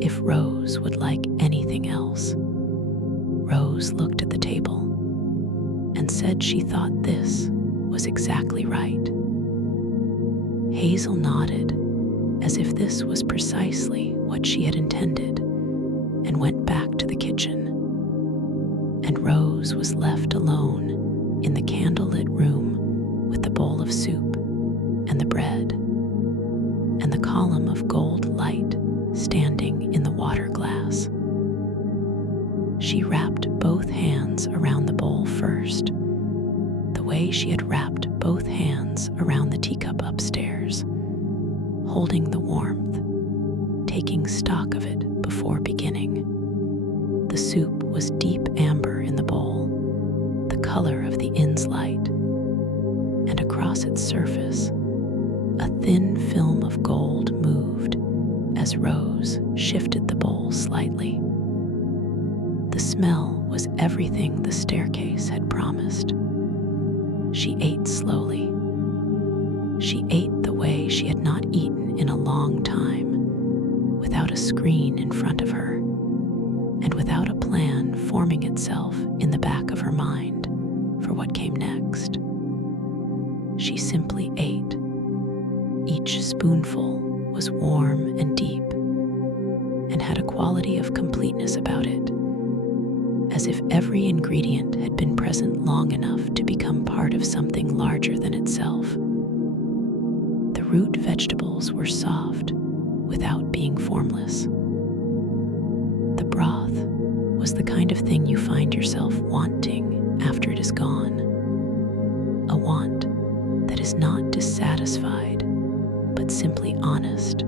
if Rose would like anything else. Rose looked at the table and said she thought this was exactly right. Hazel nodded as if this was precisely what she had intended, and went back to the kitchen. And Rose was left alone in the candlelit room with the bowl of soup and the bread and the column of gold light standing in the water glass. She wrapped both hands around the bowl first, the way she had wrapped both hands around the teacup upstairs, holding the warmth, taking stock of it before beginning. The soup was deep amber in the bowl, the color of the inn's light, and across its surface, a thin film of gold moved as Rose shifted the bowl slightly. The smell was everything the staircase had promised. She ate slowly. She ate the way she had not eaten in a long time, without a screen in front of her, and without a plan forming itself in the back of her mind for what came next. She simply ate. Each spoonful was warm and deep, and had a quality of completeness about it, as if every ingredient had been present long enough to become part of something larger than itself. The root vegetables were soft without being formless. The broth was the kind of thing you find yourself wanting after it is gone, a want that is not dissatisfied, but simply honest.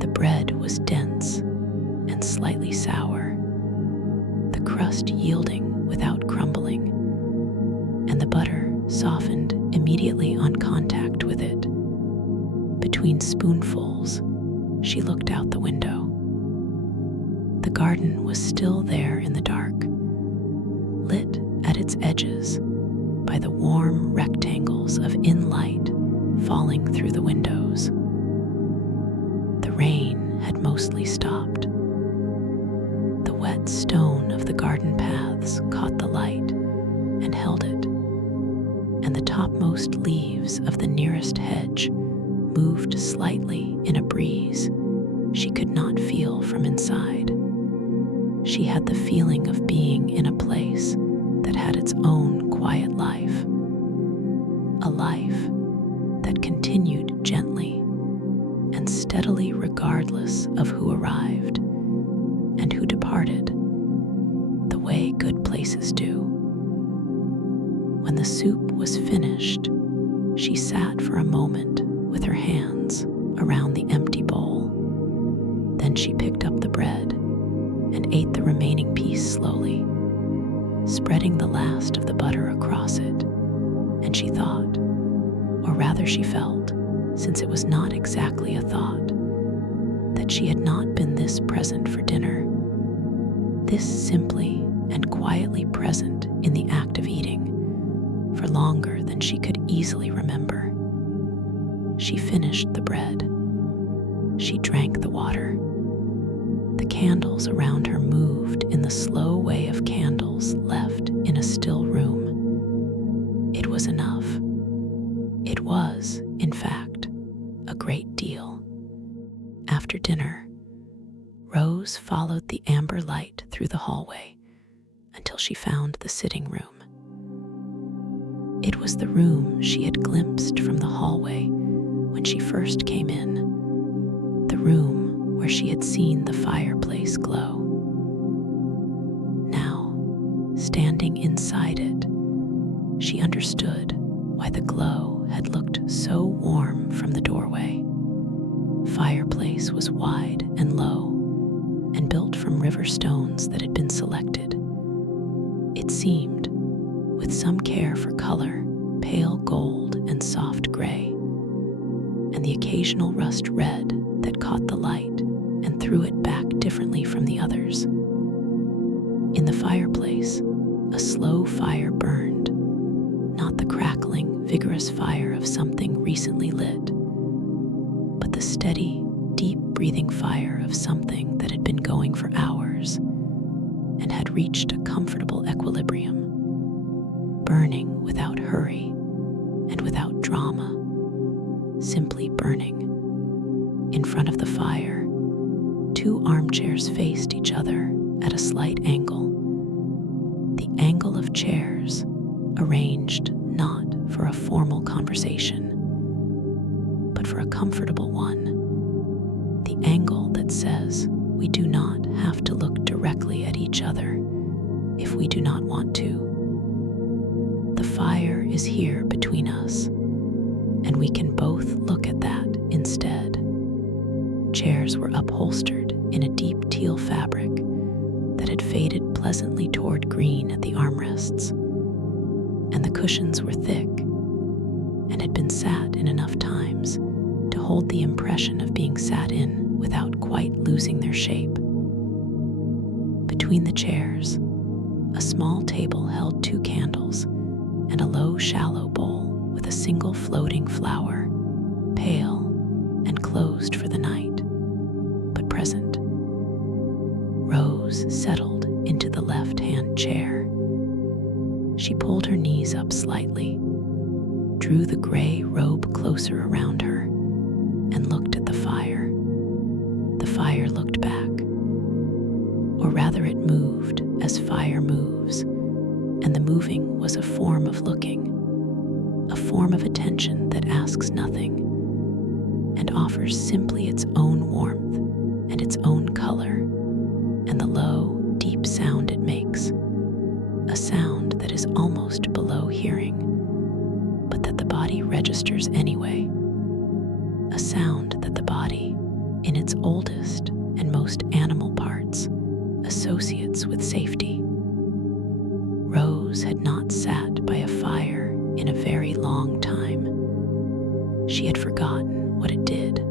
The bread was dense and slightly sour, the crust yielding without crumbling, and the butter softened immediately on contact with it. between spoonfuls, she looked out the window. The garden was still there in the dark, lit at its edges by the warm rectangles of in-light falling through the windows. The rain had mostly stopped. The wet stone of the garden paths caught the light and held it, and the topmost leaves of the nearest hedge moved slightly in a breeze she could not feel from inside. She had the feeling of being in a place that had its own quiet life, a life that continued gently and steadily regardless of who arrived and who departed, the way good places do. When the soup was finished, she sat for a moment with her hands around the empty bowl. Then she picked up the bread and ate the remaining piece slowly, spreading the last of the butter across it. And she thought, or rather she felt, since it was not exactly a thought, that she had not been this present for dinner, this simply and quietly present in the act of eating, for longer than she could easily remember. She finished the bread. She drank the water. The candles around her moved in the slow way of candles left in a still room. It was enough. It was, in fact, a great deal. After dinner, Rose followed the amber light through the hallway until she found the sitting room. It was the room she had glimpsed from the hallway when she first came in, the room where she had seen the fireplace glow. Now, standing inside it, she understood why the glow had looked so warm from the doorway. Fireplace was wide and low and built from river stones that had been selected. It seemed, with some care for color, pale gold and soft gray, and the occasional rust red that caught the light and threw it back differently from the others. In the fireplace, a slow fire burned, not the crackling, vigorous fire of something recently lit, but the steady, deep-breathing fire of something that had been going for hours and had reached a comfortable equilibrium, burning without hurry and without drama, simply burning. In front of the fire, two armchairs faced each other at a slight angle, the angle of chairs arranged not for a formal conversation, but for a comfortable one, the angle that says we do not have to look directly at each other if we do not want to. The fire is here between us, and we can both look at that instead. Chairs were upholstered in a deep teal fabric that had faded pleasantly toward green at the armrests, and the cushions were thick and had been sat in enough times to hold the impression of being sat in without quite losing their shape. Between the chairs, a small table held 2 candles and a low, shallow bowl with a single floating flower, pale and closed for the night, but present. Rose settled into the left-hand chair. She pulled her knees up slightly, drew the gray robe closer around her, and looked at the fire. The fire looked back, or rather it moved as fire moves, and the moving was a form of looking, a form of attention that asks nothing and offers simply its own warmth and its own color and the low, deep sound it makes, a sound that is almost below hearing, but that the body registers anyway, a sound that the body, in its oldest and most animal parts, associates with safety. Rose had not sat by a fire in a very long time. She had forgotten what it did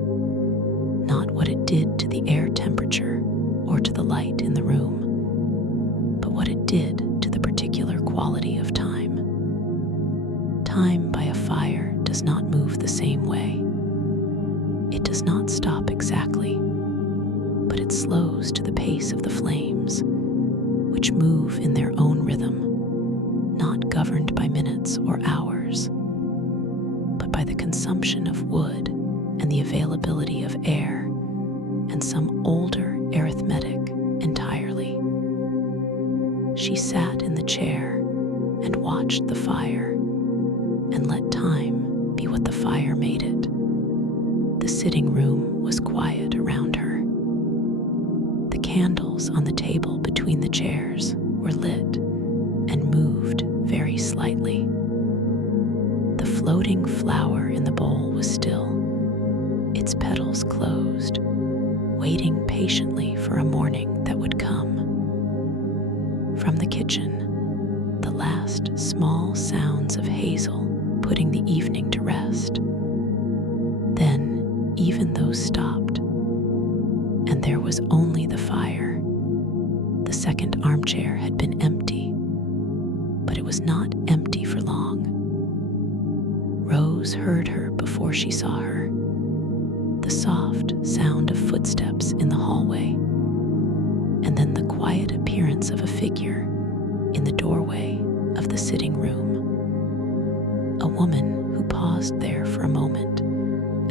does not stop exactly, but it slows to the pace of the flames, which move in their own rhythm, not governed by minutes or hours, but by the consumption of wood and the availability of air and some older arithmetic entirely. She sat in the chair and watched the fire and let time be what the fire made it. The sitting room was quiet around her. The candles on the table between the chairs were lit and moved very slightly. The floating flower in the bowl was still, its petals closed, waiting patiently for a morning that would come. From the kitchen, the last small sounds of Hazel putting the evening to rest. Then even those stopped, and there was only the fire. The second armchair had been empty, but it was not empty for long. Rose heard her before she saw her, the soft sound of footsteps in the hallway, and then the quiet appearance of a figure in the doorway of the sitting room. A woman who paused there for a moment,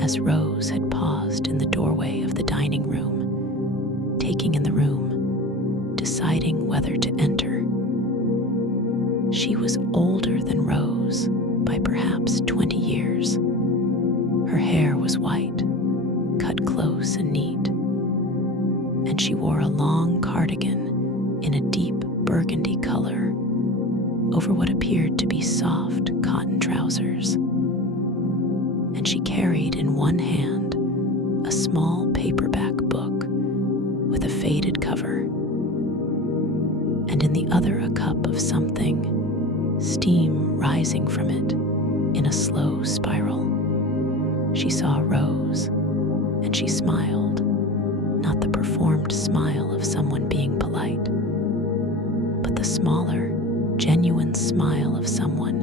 as Rose had paused in the doorway of the dining room, taking in the room, deciding whether to enter. She was older than Rose by perhaps 20 years. Her hair was white, cut close and neat, and she wore a long cardigan in a deep burgundy color over what appeared to be soft cotton trousers. And she carried in one hand a small paperback book with a faded cover, and in the other a cup of something, steam rising from it in a slow spiral. She saw Rose, and she smiled, not the performed smile of someone being polite, but the smaller, genuine smile of someone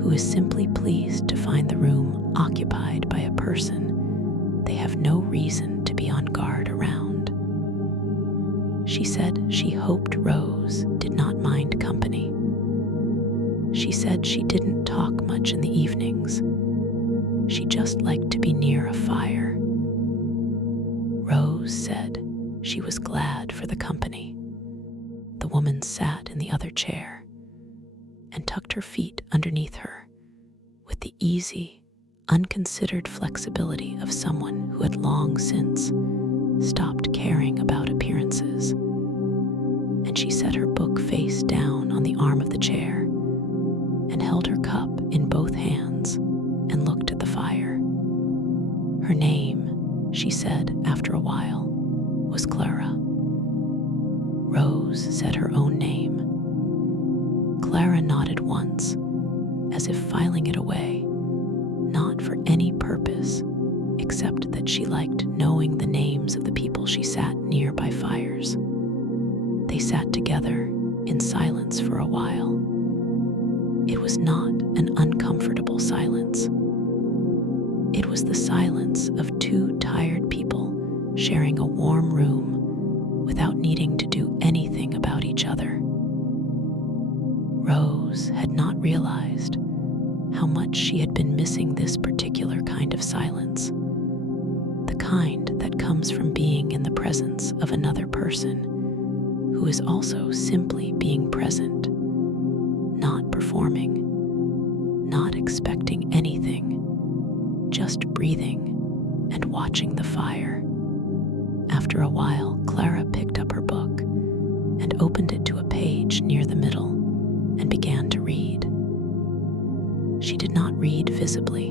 who is simply pleased to find the room occupied by a person they have no reason to be on guard around. She said she hoped Rose did not mind company. She said she didn't talk much in the evenings. She just liked to be near a fire. Rose said she was glad for the company. The woman sat in the other chair and tucked her feet underneath her with the easy, unconsidered flexibility of someone who had long since stopped caring about appearances. And she set her book face down on the arm of the chair and held her cup in both hands and looked at the fire. Her name, she said after a while, was Clara. Rose said her own name. Clara nodded once, as if filing it away, not for any purpose except that she liked knowing the names of the people she sat near by fires. They sat together in silence for a while. It was not an uncomfortable silence. It was the silence of two tired people sharing a warm room without needing to do anything about each other. Rose had not realized how much she had been missing this particular kind of silence, the kind that comes from being in the presence of another person who is also simply being present, not performing, not expecting anything, just breathing and watching the fire. After a while, Clara picked up her book and opened it to a page near the middle and began to read. She did not read visibly,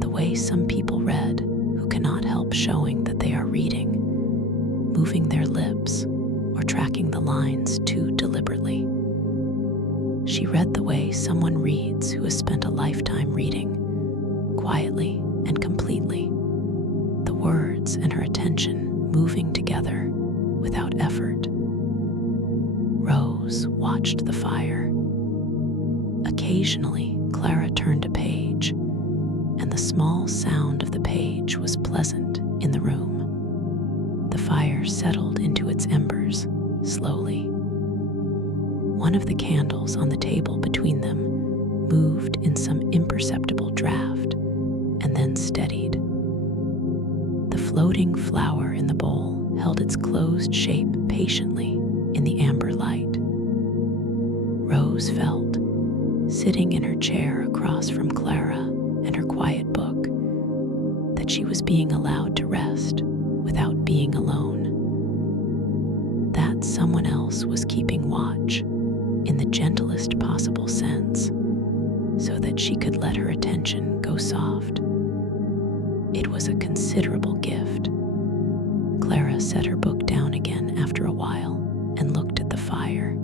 the way some people read who cannot help showing that they are reading, moving their lips or tracking the lines too deliberately. She read the way someone reads who has spent a lifetime reading, quietly and completely, the words and her attention moving together without effort. Rose watched the fire. Occasionally, Clara turned a page, and the the small sound of the page was pleasant in the room. The fire settled into its embers slowly. One of the candles on the table between them moved in some imperceptible draft and then steadied. The floating flower in the bowl held its closed shape patiently in the amber light. Rose felt, sitting in her chair across from Clara and her quiet book, that she was being allowed to rest without being alone. That someone else was keeping watch in the gentlest possible sense, so that she could let her attention go soft. It was a considerable gift. Clara set her book down again after a while and looked at the fire.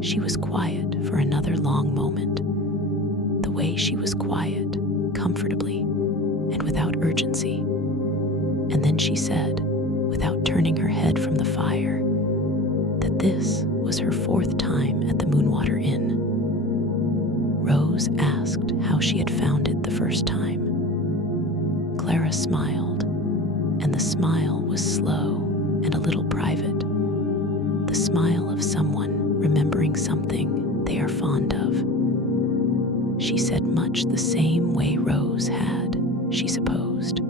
She was quiet for another long moment, the way she was quiet, comfortably, and without urgency. And then she said, without turning her head from the fire, that this was her 4th time at the Moonwater Inn. Rose asked how she had found it the first time. Clara smiled, and the smile was slow and a little private, the smile of someone remembering something they are fond of. She said much the same way Rose had, she supposed.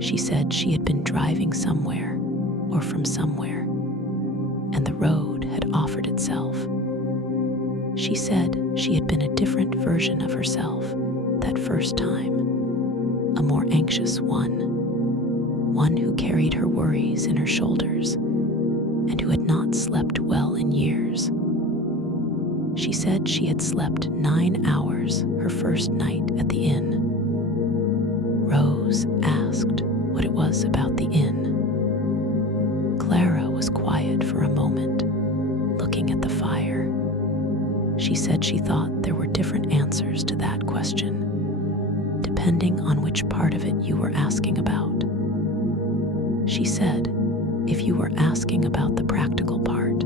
She said she had been driving somewhere or from somewhere, and the road had offered itself. She said she had been a different version of herself that first time, a more anxious one who carried her worries in her shoulders and who had not slept well in years. She said she had slept 9 hours her first night at the inn. Rose asked what it was about the inn. Clara was quiet for a moment, looking at the fire. She said she thought there were different answers to that question, depending on which part of it you were asking about. She said, if you were asking about the practical part,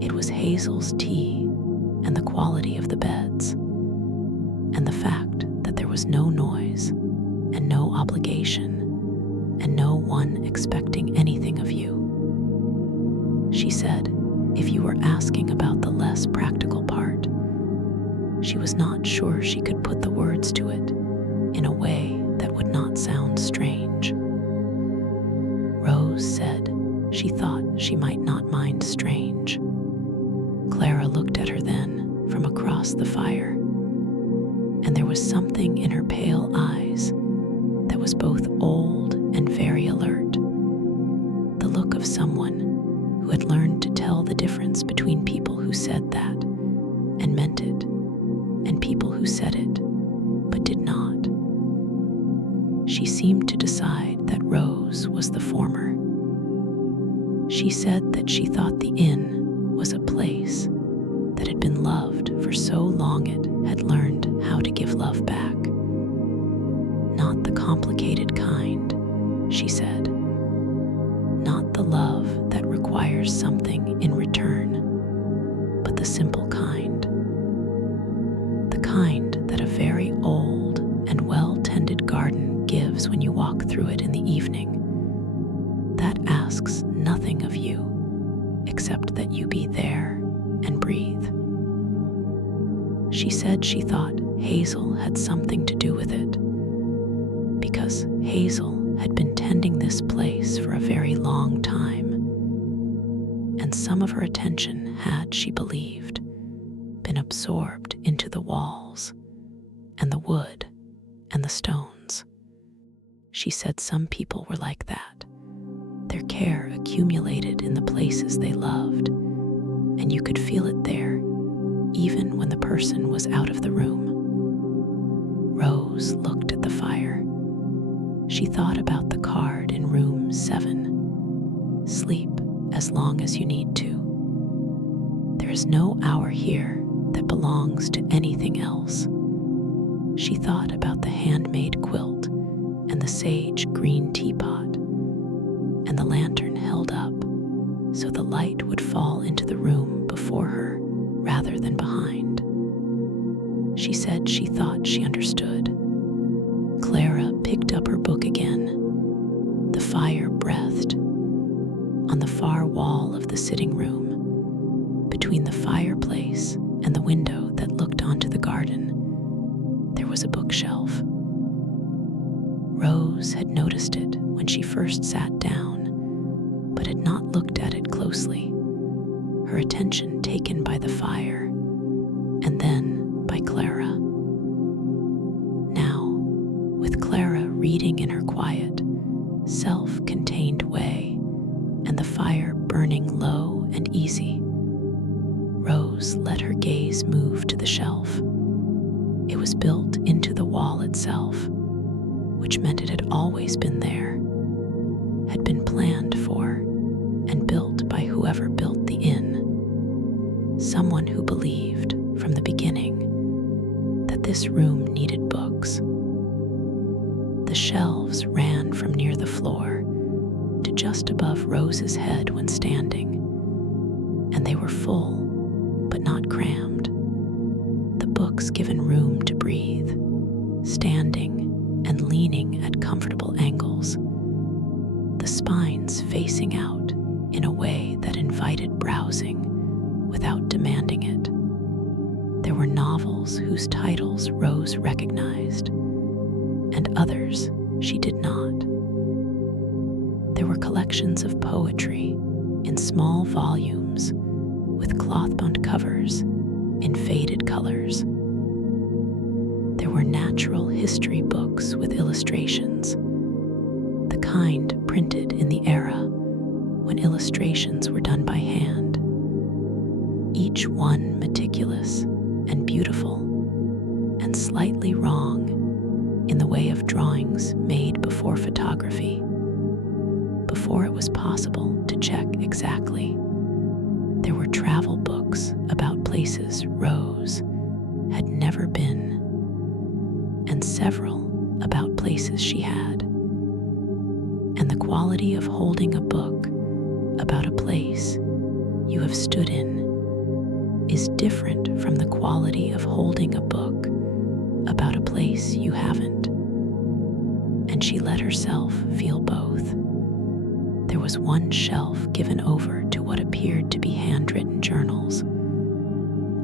it was Hazel's tea and the quality of the beds, and the fact that there was no noise and no obligation and no one expecting anything of you. She said, if you were asking about the less practical part, she was not sure she could put the words to it in a way that would not sound strange. Rose said she thought she might not mind strange. Clara looked at her then from across the fire, and there was something in her pale eyes that was both old and very alert, the look of someone who had learned to tell the difference between people who said that and meant it, and people who said it but did not. She seemed to decide that Rose was the former. She said that she thought the inn was a place that had been loved for so long it had learned how to give love back. Not the complicated kind, she said. Not the love that requires something in return, but the simple kind. The kind that a very old and well-tended garden gives when you walk through it in the evening, that asks nothing of you except that you be there and breathe. She said she thought Hazel had something to do with it, because Hazel had been tending this place for a very long time, and some of her attention had, she believed, been absorbed into the walls and the wood and the stones. She said some people were like that. Their care accumulated in the places they loved, and you could feel it there, even when the person was out of the room. Rose looked at the fire. She thought about the card in room 7. Sleep as long as you need to. There is no hour here that belongs to anything else. She thought about the handmade quilt and the sage green teapot, and the lantern held up so the light would fall into the room before her rather than behind. She said what she thought she understood. Clara picked up her book again. The fire breathed. On the far wall of the sitting room, between the fireplace and the window that looked onto the garden, there was a bookshelf. Rose had noticed it when she first sat down, but had not looked at it closely, her attention taken by the fire, and then by Clara. Now, with Clara reading in her quiet, self-contained way, and the fire burning low and easy, Rose let her gaze move to the shelf. It was built into the wall itself, which meant it had always been there, had been planned for, and built by whoever built the inn. Someone who believed from the beginning that this room needed books. The shelves ran from near the floor to just above Rose's head when standing, and they were full, but not crammed. The books given room to breathe, standing and leaning at comfortable angles, the spines facing out in a way that invited browsing without demanding it. There were novels whose titles Rose recognized, and others she did not. There were collections of poetry in small volumes with cloth-bound covers in faded colors. There were natural history books with illustrations, the kind printed in the era when illustrations were done by hand, each one meticulous and beautiful and slightly wrong in the way of drawings made before photography, before it was possible to check exactly. There were travel books about places Rose had never been, and several about places she had. And the quality of holding a book about a place you have stood in is different from the quality of holding a book about a place you haven't. And she let herself feel both. There was one shelf given over to what appeared to be handwritten journals,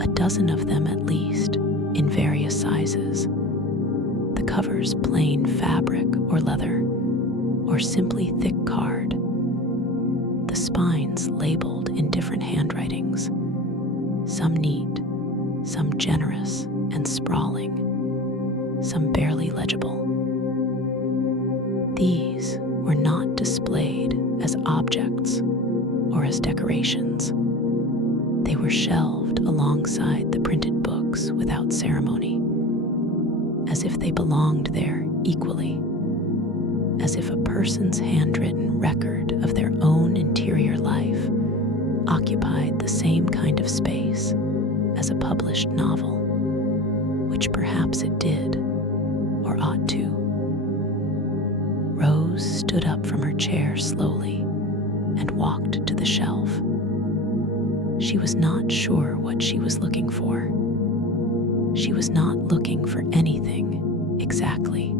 a dozen of them at least, in various sizes. The covers plain fabric or leather, or simply thick card. The spines labeled in different handwritings, some neat, some generous and sprawling, some barely legible. These were not displayed as objects or as decorations. They were shelved alongside the printed books without ceremony, as if they belonged there equally, as if a person's handwritten record of their own interior life occupied the same kind of space as a published novel, which perhaps it did, or ought to. Rose stood up from her chair slowly and walked to the shelf. She was not sure what she was looking for. She was not looking for anything exactly.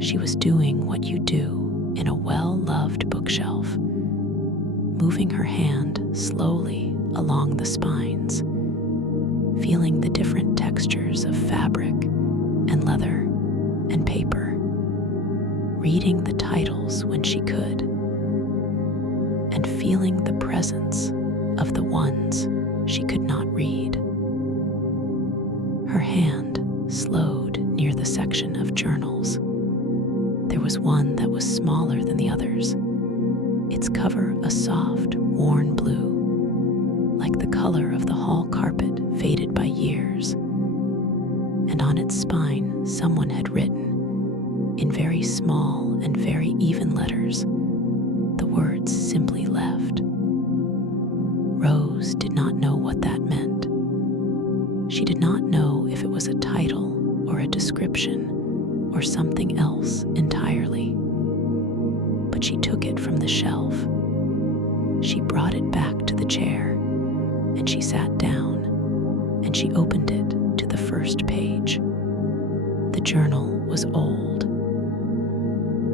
She was doing what you do in a well-loved bookshelf, moving her hand slowly along the spines, feeling the different textures of fabric and leather and paper, reading the titles when she could, and feeling the presence of the ones she could not read. Her hand slowed near the section of journals. There was one that was smaller than the others, its cover a soft, worn blue, like the color of the hall carpet faded by years. And on its spine someone had written, in very small and very even letters, the words simply left. Rose did not know what that meant. She did not know if it was a title or a description or something else entirely. But she took it from the shelf. She brought it back to the chair, and she sat down, and she opened it to the first page. The journal was old.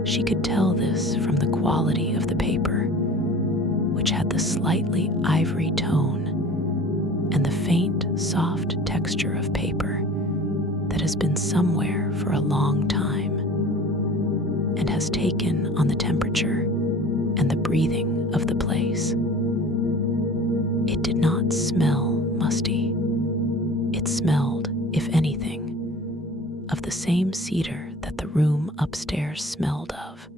She could tell this from the quality of the paper, which had the slightly ivory tone and the faint, soft texture of paper that has been somewhere for a long time and has taken on the temperature and the breathing of the place. It did not smell musty. It smelled, if anything, of the same cedar that the room upstairs smelled of,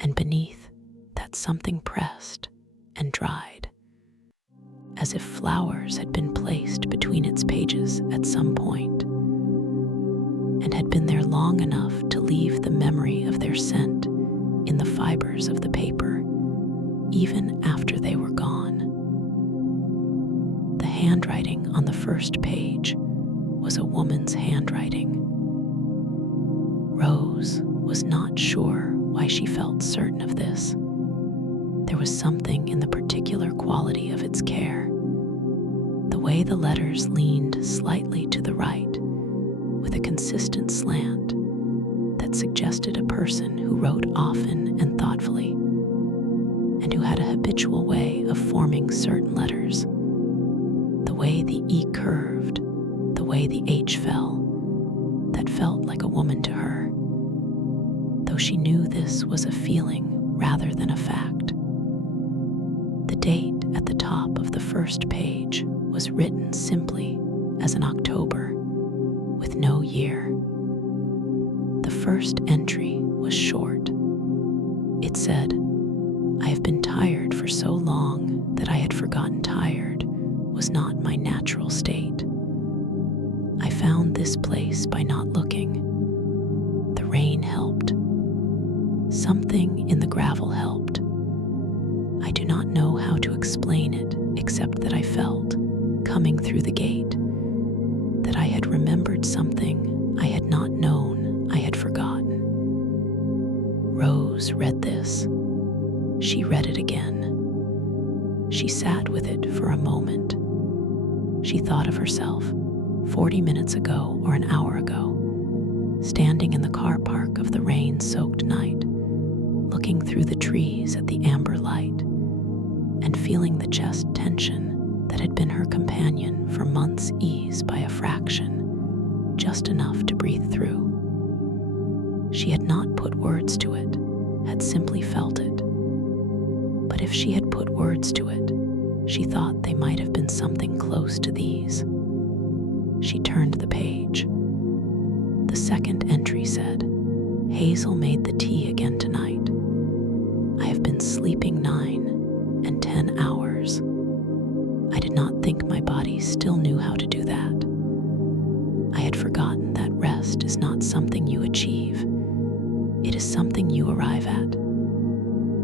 and beneath that something pressed and dried, as if flowers had been placed between its pages at some point, and had been there long enough to leave the memory of their scent in the fibers of the paper, even after they were gone. The handwriting on the first page was a woman's handwriting. Rose was not sure why she felt certain of this. There was something in the particular quality of its care, the way the letters leaned slightly to the right, with a consistent slant that suggested a person who wrote often and thoughtfully, and who had a habitual way of forming certain letters. The way the E curved, the way the H fell, that felt like a woman to her, though she knew this was a feeling rather than a fact. The date at the top of the first page was written simply as an October, with no year. The first entry was short. It said, "I have been tired for so long that I had forgotten tired was not my natural state. I found this place by not looking. The rain helped. Something in the gravel helped. I do not know how to explain it except that I felt, coming through the gate, that I had remembered something I had not known I had forgotten." Rose read this. She read it again. She sat with it for a moment. She thought of herself 40 minutes ago or an hour ago, standing in the car park of the rain-soaked night, looking through the trees at the amber light, and feeling the chest tension that had been her companion for months ease by a fraction, just enough to breathe through. She had not put words to it, had simply felt it. But if she had put words to it, she thought they might have been something close to these. She turned the page. The second entry said, "Hazel made the tea again tonight. I have been sleeping 9 and 10 hours. I did not think my body still knew how to do that. I had forgotten that rest is not something you achieve. It is something you arrive at.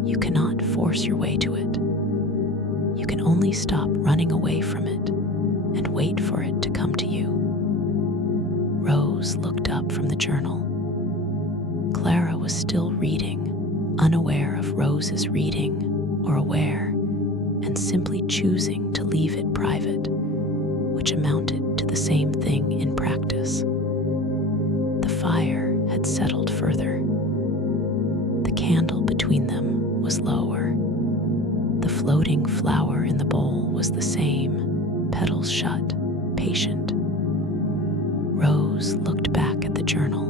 You cannot force your way to it. You can only stop running away from it and wait for it to come to you." Rose looked up from the journal. Clara was still reading, unaware of Rose's reading, or aware, and simply choosing to leave it private, which amounted to the same thing in practice. The fire had settled further. The candle between them was lower. The floating flower in the bowl was the same, petals shut, patient. Rose looked back at the journal.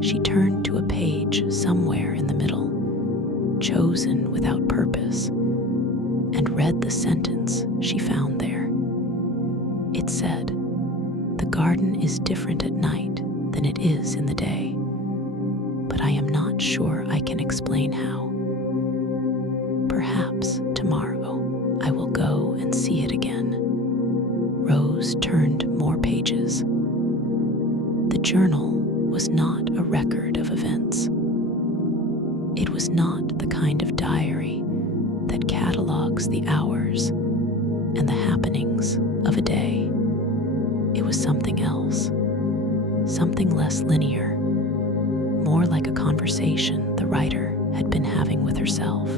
She turned to a page somewhere in the middle, chosen without purpose, and read the sentence she found there. It said, "The garden is different at night than it is in the day, but I am not sure I can explain how. Perhaps tomorrow I will go and see it again." Rose turned more pages. The journal was not a record of events. It was not the kind of diary that catalogs the hours and the happenings of a day. It was something else, something less linear, more like a conversation the writer had been having with herself.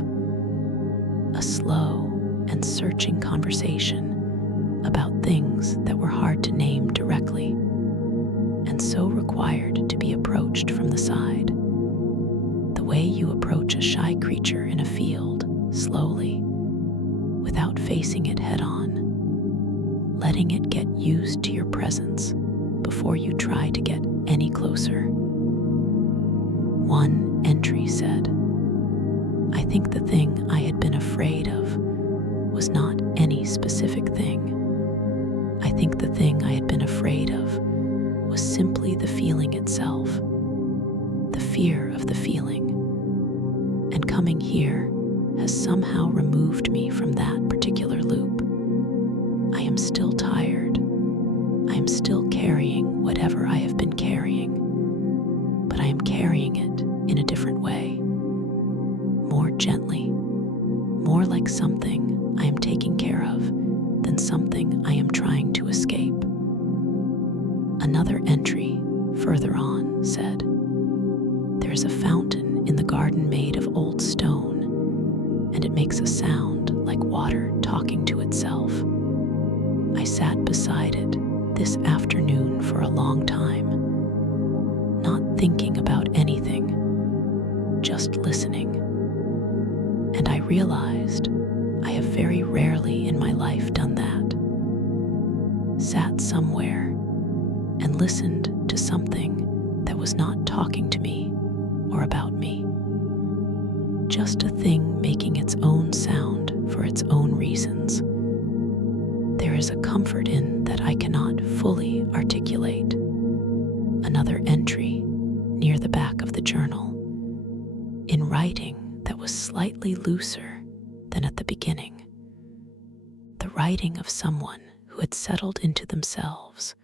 A slow and searching conversation about things that were hard to name directly and so required to be approached from the side. The way you approach a shy creature in a field, slowly, without facing it head-on, letting it get used to your presence before you try to get any closer. One entry said, "I think the thing I had been afraid of was not any specific thing. I think the thing I had been afraid of was simply the feeling itself, the fear of the feeling. And coming here has somehow removed me from that particular loop. I am still tired. I am still carrying whatever I have been carrying, but I am carrying it in a different way, more gently, more like something I am taking care of than something I am trying to escape." Another entry further on said, "There is a fountain in the garden made of old stone, and it makes a sound like water talking to itself. I sat beside it this afternoon for a long time, not thinking about anything, just listening. And I realized I have very rarely in my life done that. Sat somewhere and listened to something that was not talking to me or about me. Just a thing making its own sound for its own reasons. There is a comfort in that I cannot fully articulate." Another entry near the back of the journal, in writing that was slightly looser than at the beginning. The writing of someone who had settled into themselves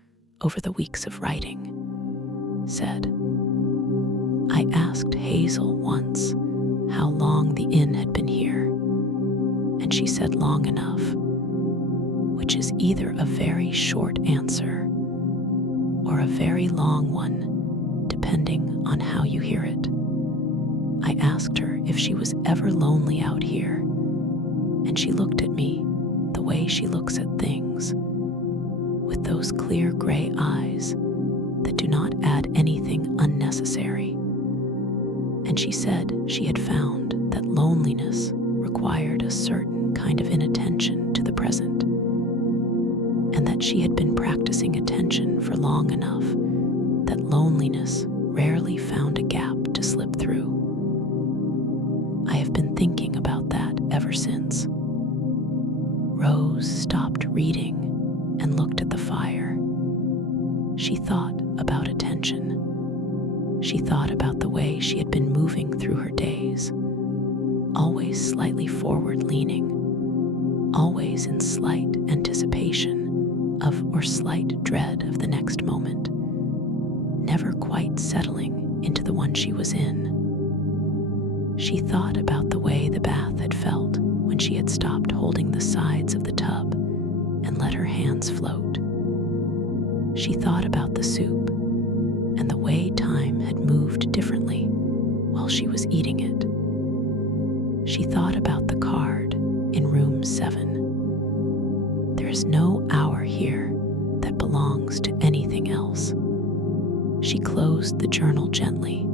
over the weeks of writing, said, "I asked Hazel once how long the inn had been here, and she said long enough, which is either a very short answer or a very long one, depending on how you hear it. I asked her if she was ever lonely out here, and she looked at me the way she looks at things, with those clear gray eyes that do not add anything unnecessary. And she said she had found that loneliness required a certain kind of inattention to the present, and that she had been practicing attention for long enough that loneliness rarely found a gap to slip through. I have been thinking about that ever since." Rose stopped reading and looked at the fire. She thought about attention. She thought about the way she had been moving through her days, always slightly forward-leaning, always in slight anticipation of or slight dread of the next moment, never quite settling into the one she was in. She thought about the way the bath had felt when she had stopped holding the sides of the tub and let her hands float. She thought about the soup and the way time had moved differently while she was eating it. She thought about the card in room 7. There is no hour here that belongs to anything else. She closed the journal gently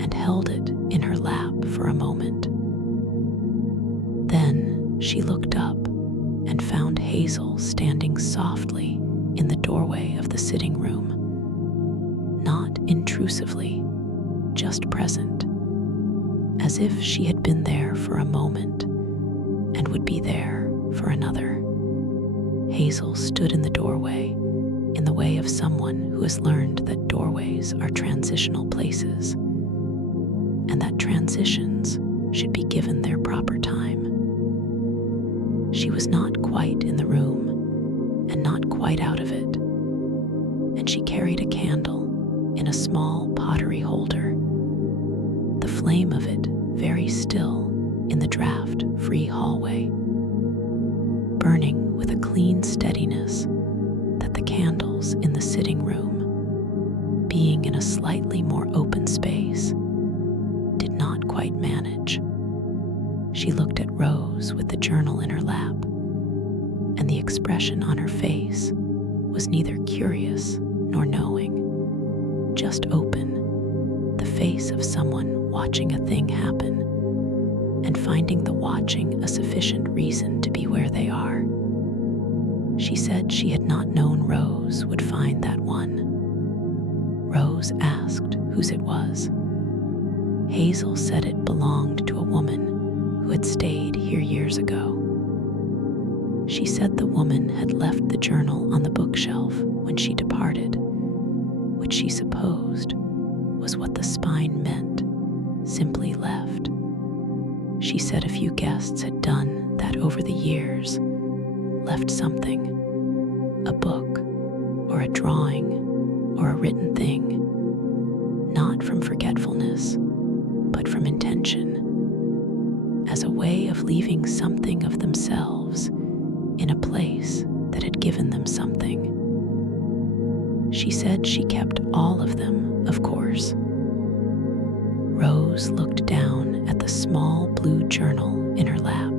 and held it in her lap for a moment. Then she looked up and found Hazel standing softly in the doorway of the sitting room, not intrusively, just present, as if she had been there for a moment and would be there for another. Hazel stood in the doorway in the way of someone who has learned that doorways are transitional places, and that transitions should be given their proper time. She was not quite in the room and not quite out of it, and she carried a candle in a small pottery holder, the flame of it very still in the draft-free hallway, burning with a clean steadiness that the candles in the sitting room, being in a slightly more open space, did not quite manage. She looked at Rose with the journal in her lap, and the expression expression on her face was neither curious nor knowing, just open, the face of someone watching a thing happen and finding the watching a sufficient reason to be where they are. She said she had not known Rose would find that one. Rose asked whose it was. Hazel said it belonged to a woman who had stayed here years ago. She said the woman had left the journal on the bookshelf when she departed, which she supposed was what the spine meant, simply left. She said a few guests had done that over the years, left something, a book or a drawing or a written thing, not from forgetfulness, but from intention, as a way of leaving something of themselves in a place that had given them something. She said she kept all of them, of course. Rose looked down at the small blue journal in her lap.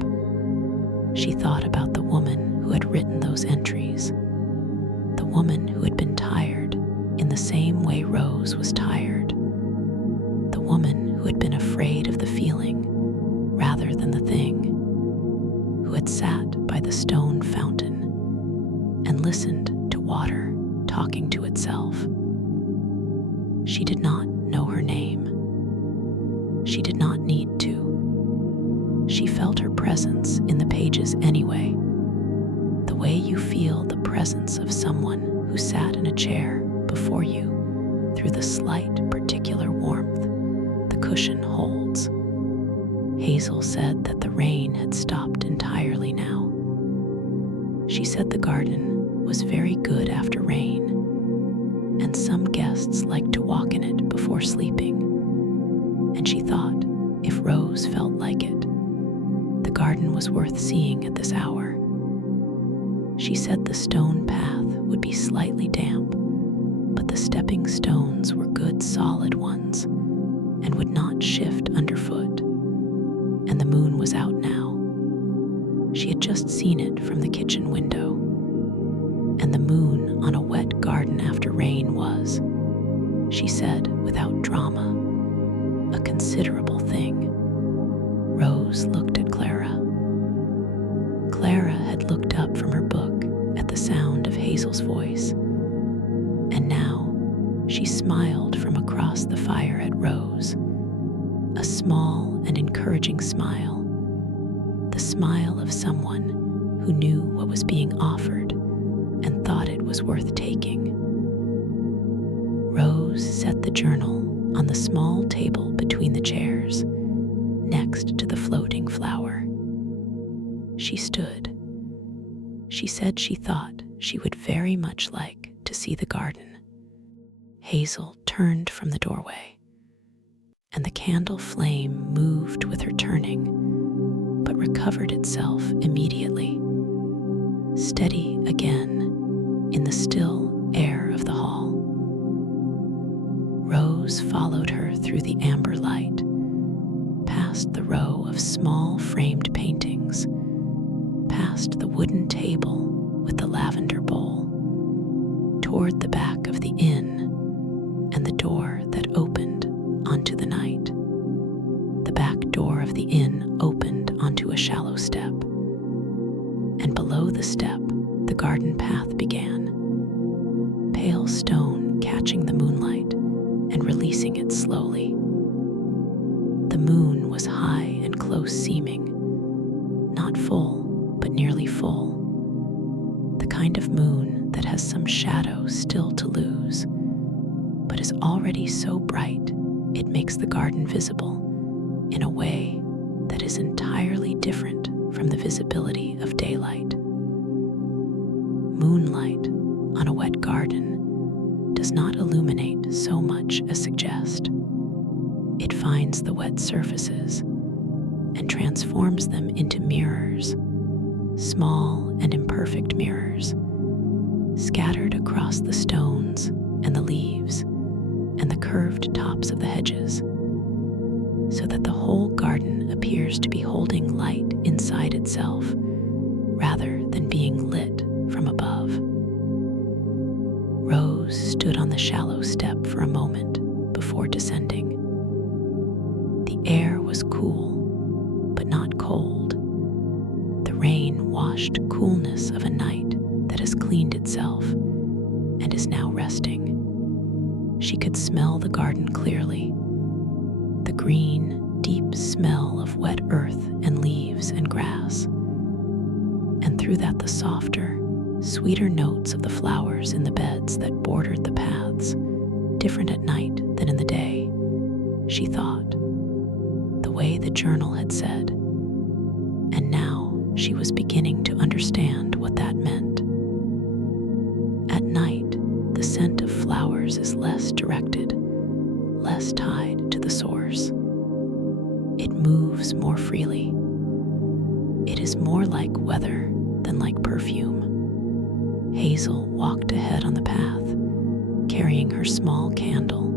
She thought about the woman who had written those entries, the woman who had been tired in the same way Rose was tired, the woman who had been afraid of the feeling rather than the thing, who had sat by the stone fountain and listened to water talking to itself. She did not know her name. She did not need to. She felt her presence in the pages anyway, the way you feel the presence of someone who sat in a chair before you through the slight particular warmth the cushion holds. Hazel said that the rain had stopped entirely now. She said the garden was very good after rain, and some guests liked to walk in it before sleeping, and she thought if Rose felt like it, the garden was worth seeing at this hour. She said the stone path would be slightly damp, but the stepping stones were good solid ones and would not shift underfoot, and the moon was out now. She had just seen it from the kitchen window, and the moon on a wet garden after rain was, she said without drama, a considerable thing. Rose looked at Clara. Clara had looked up from her book at the sound of Hazel's voice, and now she smiled from across the fire at Rose, a small and encouraging smile, the smile of someone who knew what was being offered and thought it was worth taking. Rose set the journal on the small table between the chairs, next to the floating flower. She stood. She said she thought she would very much like to see the garden. Hazel turned from the doorway, and the candle flame moved with her turning, but recovered itself immediately, steady again in the still air of the hall. Rose followed her through the amber light, past the row of small framed paintings, past the wooden table with the lavender bowl, toward the back of the inn and the door that opened onto the night. The back door of the inn opened onto a shallow step, and below the step the garden path began, pale stone catching the moonlight and releasing it slowly. The moon was high and close seeming, not full, but nearly full, the kind of moon that has some shadow still to lose, but is already so bright it makes the garden visible in a way that is entirely different from the visibility of daylight. Moonlight on a wet garden does not illuminate so much as suggest. It finds the wet surfaces and transforms them into mirrors, small and imperfect mirrors, scattered across the stones and the leaves and the curved tops of the hedges, so that the whole garden appears to be holding light inside itself rather than being lit from above. Rose stood on the shallow step for a moment before descending. The air was cool, but not cold. The rain-washed coolness of a night that has cleaned itself and is now resting. She could smell the garden clearly, the green, deep smell of wet earth and leaves and grass, and through that the softer, sweeter notes of the flowers in the beds that bordered the paths, different at night than in the day, she thought, the way the journal had said, and now she was beginning to understand what that meant. At night, the scent of flowers is less directed, less tied to the source. It moves more freely. It is more like weather than like perfume. Hazel walked ahead on the path, carrying her small candle,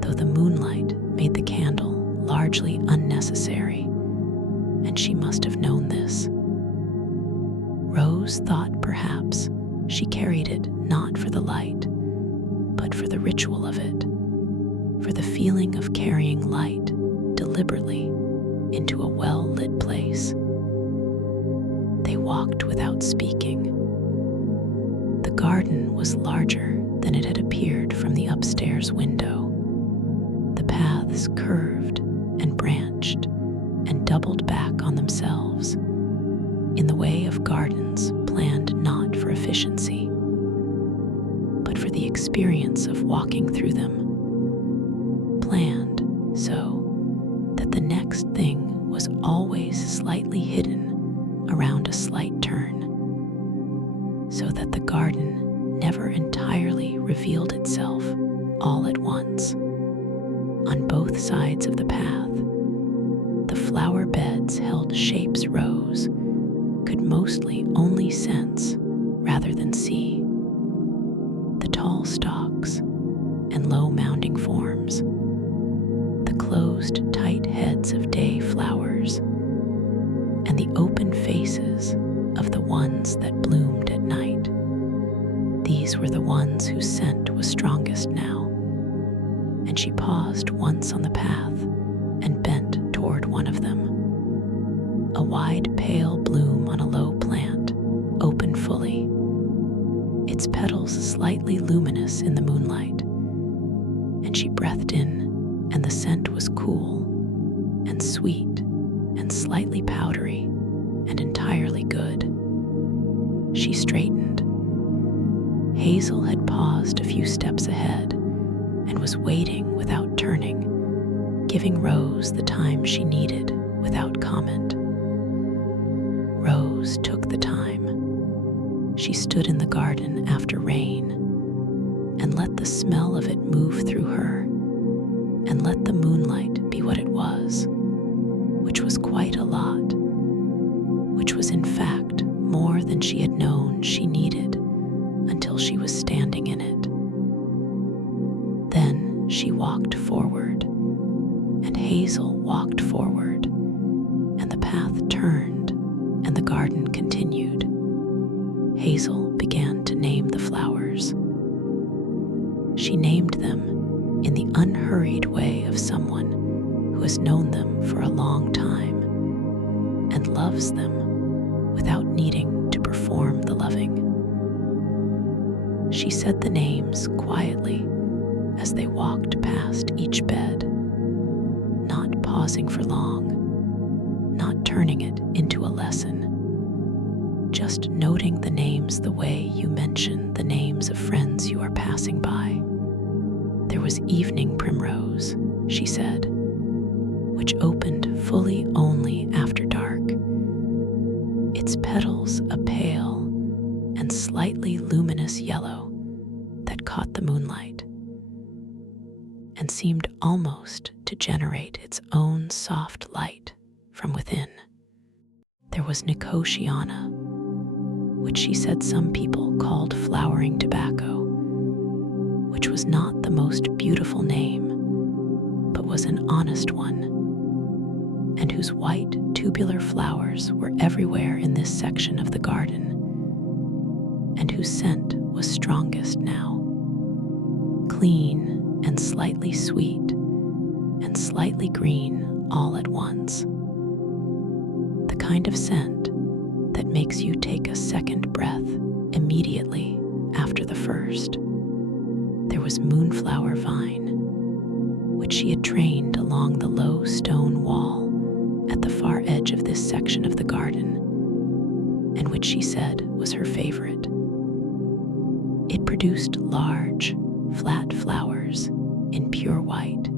though the moonlight made the candle largely unnecessary, and she must have known this. Rose thought perhaps she carried it not for the light, but for the ritual of it, for the feeling of carrying light deliberately into a well-lit place. They walked without speaking. The garden was larger than it had appeared from the upstairs window. The paths curved and branched and doubled back on themselves in the way of gardens planned not for efficiency, but for the experience of walking through them, planned so that the next thing was always slightly hidden around a slight turn, so that the garden never entirely revealed itself all at once. On both sides of the path, the flower beds held shapes Rose could mostly only sense rather than see. The tall stalks and low mounding forms, the closed tight heads of day flowers, and the open faces of the ones that bloomed at night. These were the ones whose scent was strongest now, and she paused once on the path and bent toward one of them. A wide pale bloom on a low plant, open fully, its petals slightly luminous in the moonlight, and she breathed in, and the scent was cool and sweet and slightly powdery and entirely good. She straightened. Hazel had paused a few steps ahead and was waiting without turning, giving Rose the time she needed without comment. Rose took the time. She stood in the garden after rain and let the smell of it move through her, and let the moonlight be what it was, which was quite a lot, which was in fact more than she had known she needed until she was standing in it. Then she walked forward, and Hazel walked forward, and the path turned, and the garden continued. Hazel began to name the flowers. She named them in the unhurried way of someone who has known them for a long time and loves them without needing to perform the loving. She said the names quietly as they walked past each bed, not pausing for long, not turning it into a lesson, just noting the names the way you mention the names of friends you are passing by. There was evening primrose, she said, which opened fully only after dark, its petals a pale and slightly luminous yellow that caught the moonlight and seemed almost to generate its own soft light from within. There was Nicotiana, which she said some people called flowering tobacco, which was not the most beautiful name, but was an honest one, and whose white tubular flowers were everywhere in this section of the garden, whose scent was strongest now. Clean and slightly sweet and slightly green all at once. The kind of scent that makes you take a second breath immediately after the first. There was moonflower vine, which she had trained along the low stone wall at the far edge of this section of the garden, and which she said was her favorite. It produced large, flat flowers in pure white,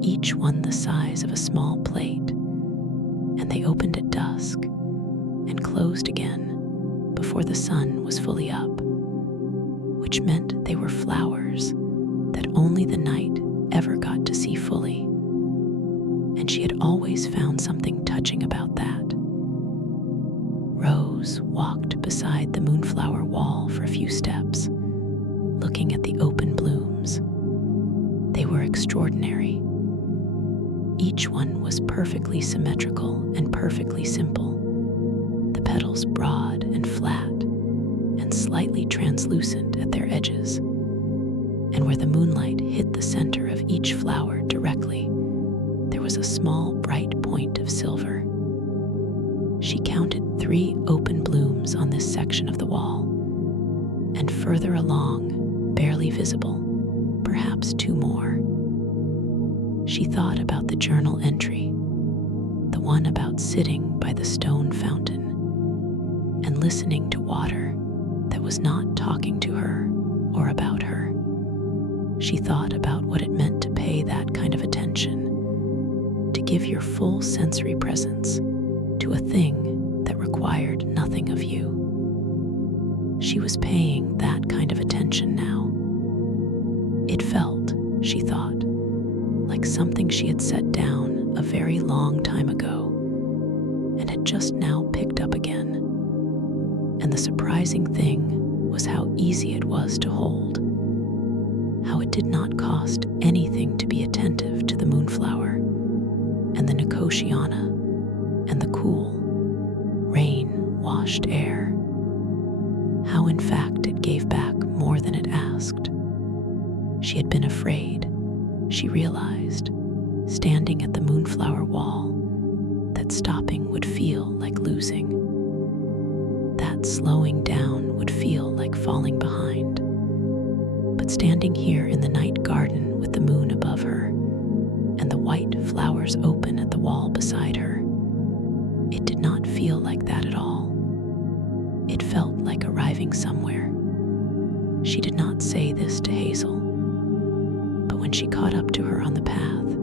each one the size of a small plate, and they opened at dusk and closed again before the sun was fully up, which meant they were flowers that only the night ever got to see fully, and she had always found something touching about that. Rose walked beside the moonflower wall for a few steps, looking at the open blooms. They were extraordinary. Each one was perfectly symmetrical and perfectly simple, the petals broad and flat and slightly translucent at their edges, and where the moonlight hit the center of each flower directly, there was a small bright point of silver. She counted 3 open blooms on this section of the wall, and further along, barely visible, perhaps 2 more. She thought about the journal entry, the one about sitting by the stone fountain and listening to water that was not talking to her or about her. She thought about what it meant to pay that kind of attention, to give your full sensory presence to a thing that required nothing of you. She was paying that kind of attention now. It felt, she thought, like something she had set down a very long time ago and had just now picked up again. And the surprising thing was how easy it was to hold, how it did not cost anything to be attentive to the moonflower and the nicotiana and the cool, rain-washed air, how in fact it gave back more than it asked. She had been afraid, she realized, standing at the moonflower wall, that stopping would feel like losing, that slowing down would feel like falling behind. But standing here in the night garden with the moon above her and the white flowers open at the wall beside her, it did not feel like that at all. It felt like arriving somewhere. She did not say this to Hazel, but when she caught up to her on the path,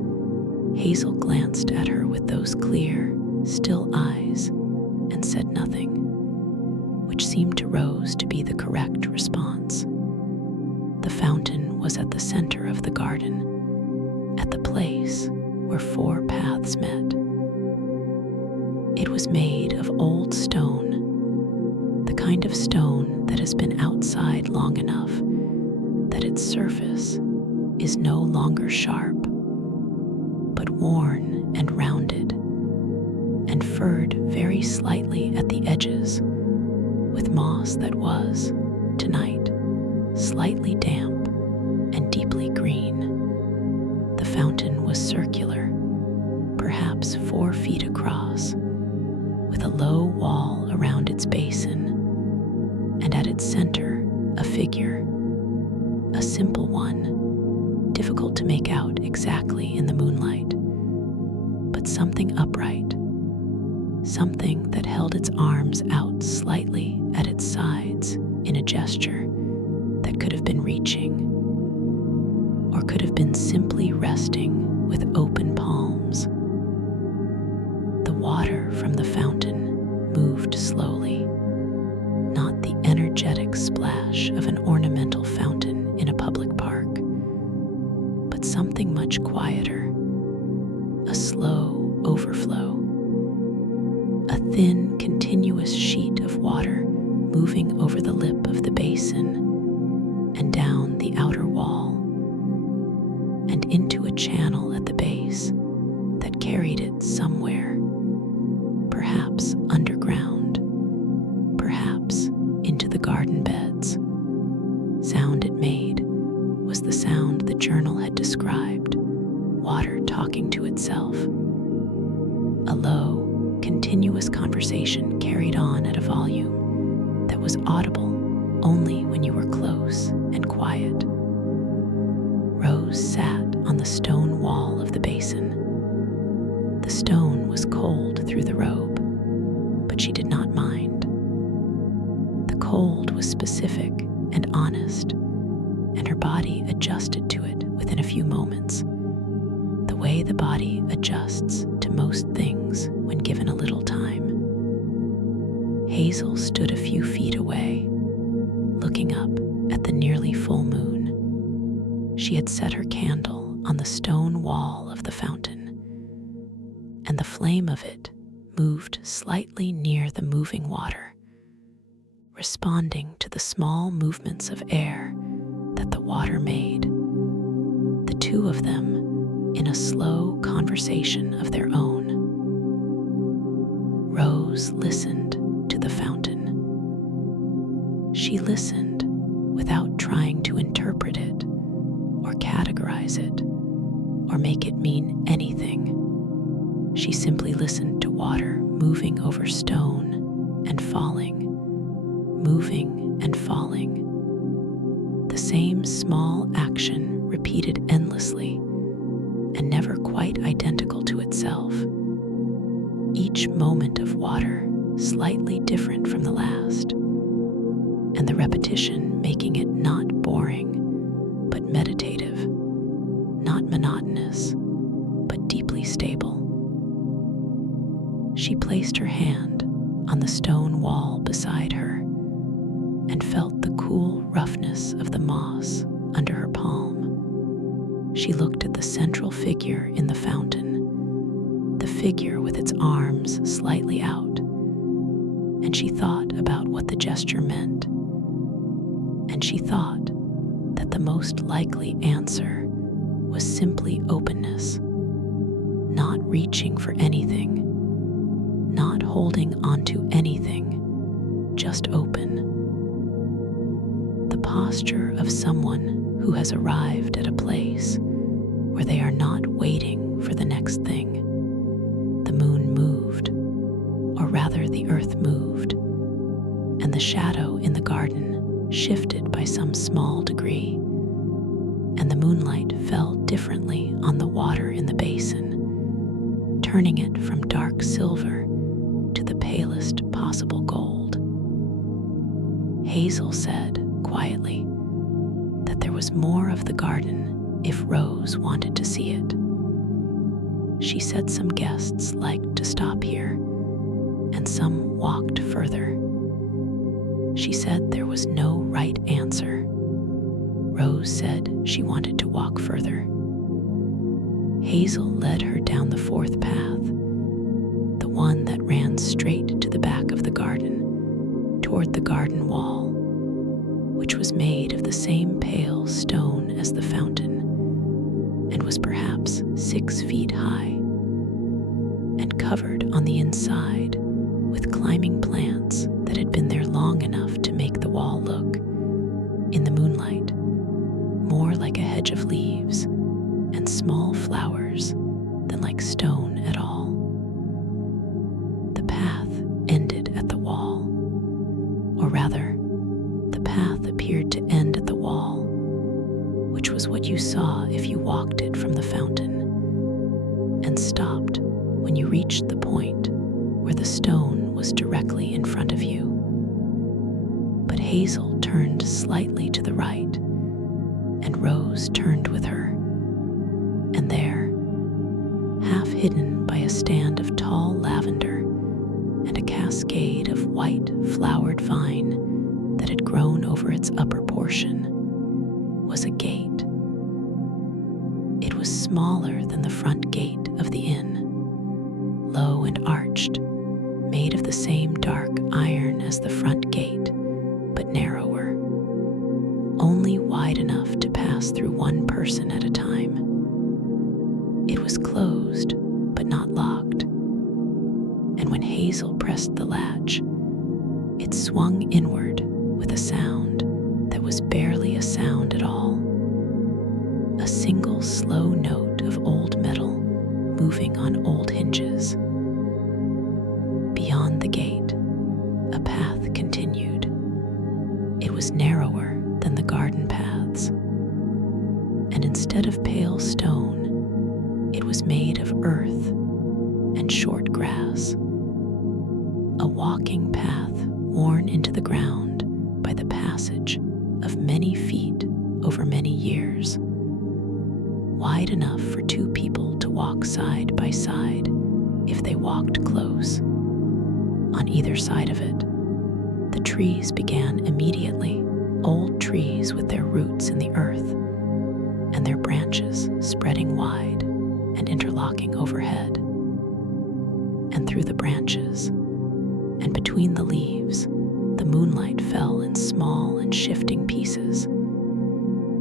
Hazel glanced at her with those clear, still eyes and said nothing, which seemed to Rose to be the correct response. The fountain was at the center of the garden, at the place where 4 paths met. It was made of old stone, the kind of stone that has been outside long enough that its surface is no longer sharp, but worn and rounded, and furred very slightly at the edges, with moss that was, tonight, slightly damp and deeply green. The fountain was circular, perhaps 4 feet across, with a low wall around its basin, and at its center a figure, a simple one, difficult to make out exactly in the moonlight, but something upright, something that held its arms out slightly at its sides in a gesture that could have been reaching, or could have been simply resting with open palms. The water from the fountain moved slowly, not the energetic splash of an ornamental fountain in a public park, but something much quieter, a slow overflow, a thin, continuous sheet of water moving over the lip of the basin and down the outer wall and into a channel at the base that carried it somewhere, perhaps underground, perhaps into the garden described, water talking to itself. A low, continuous conversation carried on at a volume that was audible only when you were close and quiet. Rose sat on the stone wall of the basin. The stone was cold through the robe, but she did not mind. The cold was specific and honest, and her body adjusted to it within a few moments, the way the body adjusts to most things when given a little time. Hazel stood a few feet away, looking up at the nearly full moon. She had set her candle on the stone wall of the fountain, and the flame of it moved slightly near the moving water, responding to the small movements of air that the water made. The two of them in a slow conversation of their own. Rose listened to the fountain. She listened without trying to interpret it or categorize it or make it mean anything. She simply listened to water moving over stone and falling, moving and falling. The same small action repeated endlessly and never quite identical to itself. Each moment of water slightly different from the last, and the repetition making it not boring, but meditative, not monotonous, but deeply stable. She placed her hand on the stone wall beside her and felt the cool roughness of the moss under her palm. She looked at the central figure in the fountain, the figure with its arms slightly out, and she thought about what the gesture meant. And she thought that the most likely answer was simply openness, not reaching for anything, not holding onto anything, just open. The posture of someone who has arrived at a place where they are not waiting for the next thing. The moon moved, or rather the earth moved, and the shadow in the garden shifted by some small degree, and the moonlight fell differently on the water in the basin, turning it from dark silver to the palest possible gold. Hazel said quietly that there was more of the garden if Rose wanted to see it. She said some guests liked to stop here, and some walked further. She said there was no right answer. Rose said she wanted to walk further. Hazel led her down the fourth path, the one that ran straight to the back of the garden, toward the garden wall, which was made of the same pale stone as the fountain, and was perhaps 6 feet high, and covered on the inside with climbing plants that had been there long enough to make the wall look, in the moonlight, more like a hedge of leaves and small flowers than like stone at all. The path ended at the wall, or rather, the path appeared to end at the wall, which was what you saw if you walked it from the fountain, and stopped when you reached the point where the stone was directly in front of you. But Hazel turned slightly to the right, and Rose turned with her. And there, half hidden by a stand of tall lavender and a cascade of white flowered vine that had grown over its upper portion, was a gate. It was smaller than the front gate of the inn, low and arched, made of the same dark iron as the front gate, but narrower, only wide enough to pass through one person at a time. It was closed, but not locked, and when Hazel pressed the latch, it swung inward with a sound that was barely a sound at all. A single slow note of old metal moving on old hinges. Beyond the gate, a path continued. It was narrower than the garden paths, and instead of pale stone, it was made of earth and short grass. A walking path worn into the ground by the passage of many feet over many years, wide enough for two people to walk side by side if they walked close. On either side of it, the trees began immediately, old trees with their roots in the earth and their branches spreading wide and interlocking overhead. And through the branches and between the leaves, the moonlight fell in small and shifting pieces,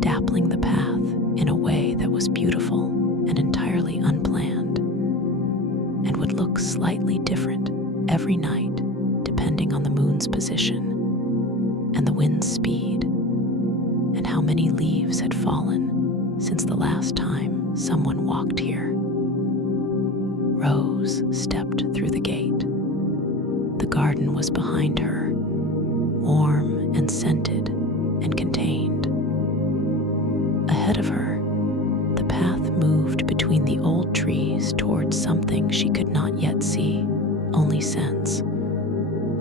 dappling the path in a way that was beautiful and entirely unplanned, and would look slightly different every night depending on the moon's position and the wind's speed and how many leaves had fallen since the last time someone walked here. Rose stepped through the gate. The garden was behind her, warm and scented and contained. Ahead of her, the path moved between the old trees towards something she could not yet see, only sense.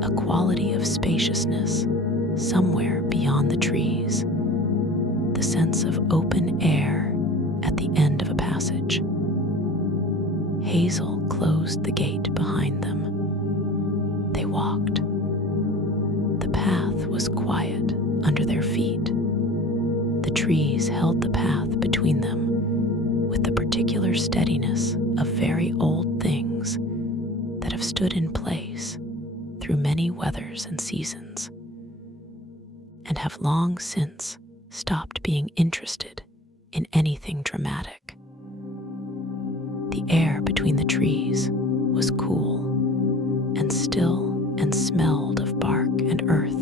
A quality of spaciousness somewhere beyond the trees, the sense of open air at the end of a passage. Hazel closed the gate behind them. They walked. The path was quiet under their feet. The trees held the path between them with the particular steadiness of very old things that have stood in place through many weathers and seasons, and have long since stopped being interested in anything dramatic. The air between the trees was cool and still and smelled of bark and earth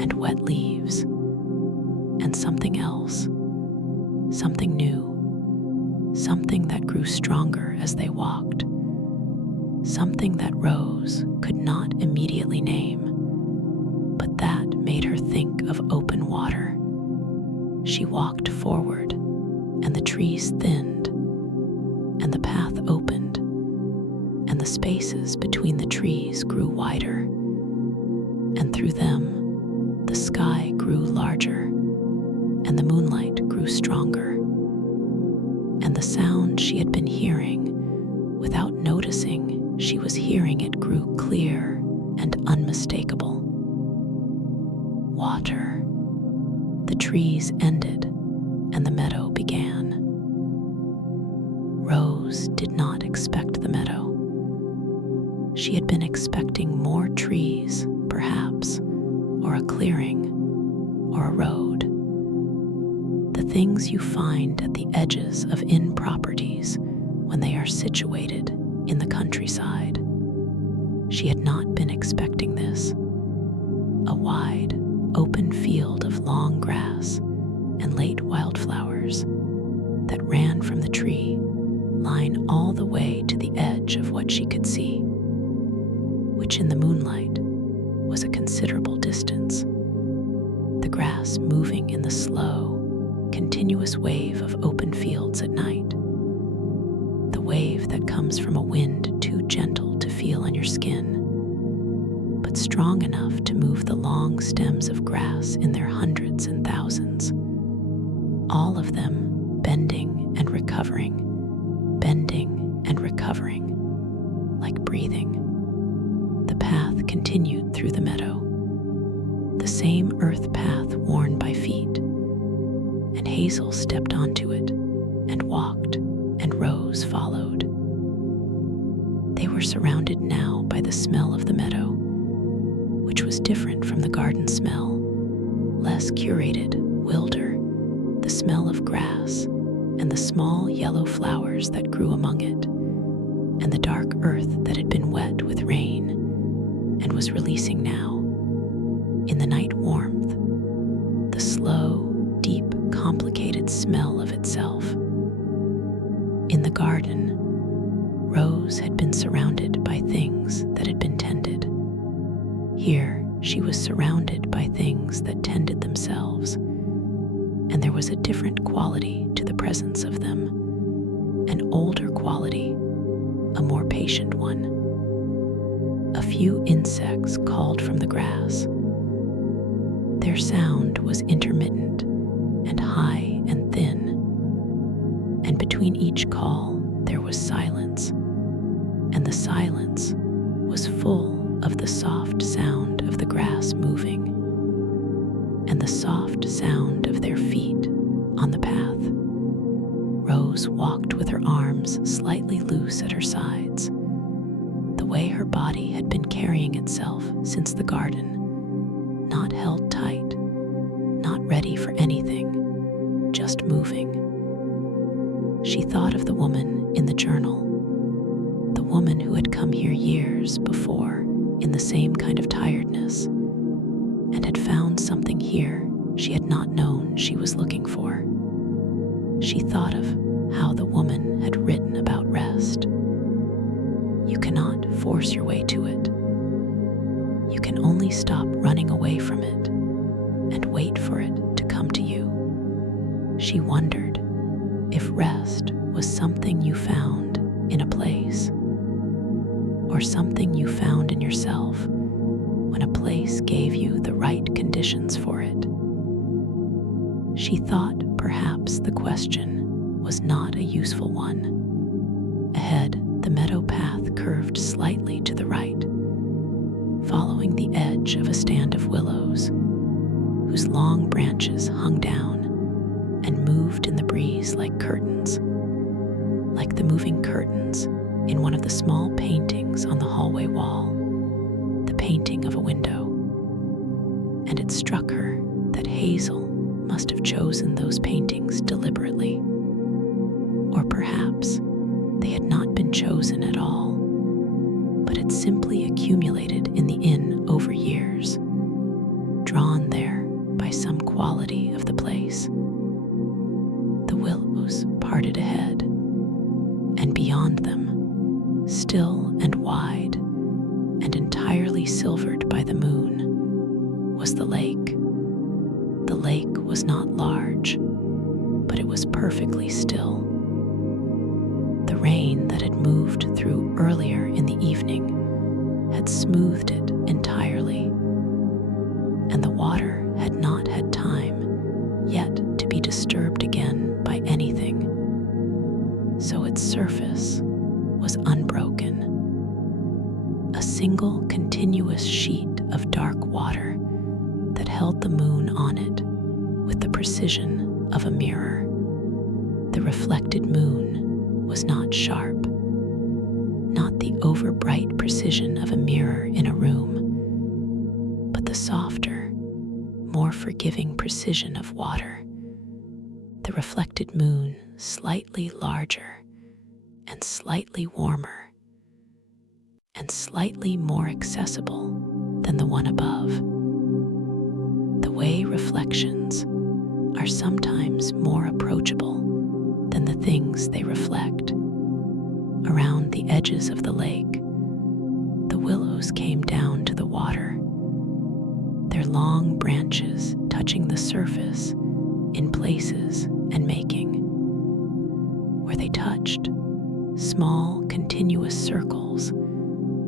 and wet leaves, and something else, something new, something that grew stronger as they walked, something that Rose could not immediately name, but that made her think of open water. She walked forward, and the trees thinned, and the path opened, and the spaces between the trees grew wider, and through them the sky grew larger, and the moonlight grew stronger, and the sound she had been hearing without noticing she was hearing it grew clear and unmistakable. Water. The trees ended, and the meadow began. Rose did not expect the meadow. She had been expecting more trees, perhaps, or a clearing, or a road. The things you find at the edges of inn properties when they are situated in the countryside. She had not been expecting this. A wide, open field of long grass and late wildflowers that ran from the tree line all the way to the edge of what she could see, which in the moonlight was a considerable distance. The grass moving in the slow, continuous wave of open fields at night. The wave that comes from a wind too gentle to feel on your skin, but strong enough to move the long stems of grass in their hundreds and thousands, all of them bending and recovering, like breathing. The path continued through the meadow, the same earth path worn by feet, and Hazel stepped onto it and walked, and Rose followed. They were surrounded now by the smell of the meadow, which was different from the garden smell, less curated, wilder, the smell of grass and the small yellow flowers that grew among it, and the dark earth that had been wet with rain and was releasing now, in the night warmth, the slow, deep, complicated smell of itself, garden, Rose had been surrounded by things that had been tended. Here, she was surrounded by things that tended themselves, and there was a different quality to the presence of them, an older quality, a more patient one. A few insects called from the grass. Their sound was intermittent and high and thin, and between each call there was silence, and the silence was full of the soft sound of the grass moving and the soft sound of their feet on the path. Rose walked with her arms slightly loose at her sides, the way her body had been carrying itself since the garden, not held tight, not ready for anything, just moving. She thought of the woman in the journal, the woman who had come here years before in the same kind of tiredness, and had found something here she had not known she was looking for. She thought of how the woman had written about rest. You cannot force your way to it. You can only stop running away from it and wait for it to come to you. She wondered if rest was something you found in a place, or something you found in yourself when a place gave you the right conditions for it. She thought perhaps the question was not a useful one. Ahead, the meadow path curved slightly to the right, following the edge of a stand of willows, whose long branches hung down and moved in the breeze like curtains, like the moving curtains in one of the small paintings on the hallway wall, the painting of a window. And it struck her that Hazel must have chosen those paintings deliberately, or perhaps they had not been chosen at all, but had simply accumulated in the inn over years, drawn there by some quality of the place. The willows parted ahead, and beyond them, still and wide and entirely silvered by the moon, was the lake. The lake was not large, but it was perfectly still. The rain that had moved through earlier in the evening had smoothed it entirely, and the water had not had time yet to be disturbed again by anything, so its surface was unbroken. A single continuous sheet of dark water that held the moon on it with the precision of a mirror. The reflected moon was not sharp, not the over-bright precision of a mirror in a room, but the softer, more forgiving precision of water. The reflected moon slightly larger and slightly warmer and slightly more accessible than the one above. The way reflections are sometimes more approachable than the things they reflect. Around the edges of the lake, the willows came down to the water, their long branches touching the surface in places and making. Where they touched, small continuous circles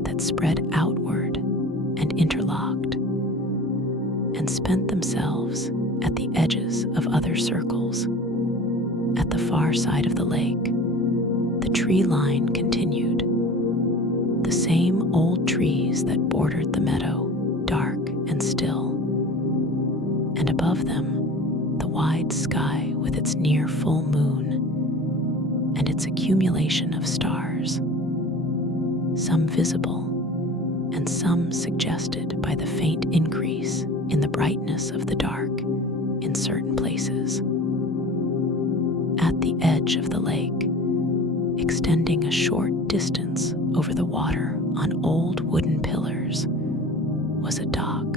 that spread outward and interlocked, and spent themselves at the edges of other circles. At the far side of the lake, the tree line continued, the same old trees that bordered the meadow, dark and still, and above them the wide sky with its near full moon and its accumulation of stars, some visible and some suggested by the faint increase in the brightness of the dark in certain places. At the edge of the lake, extending a short distance over the water on old wooden pillars, was a dock.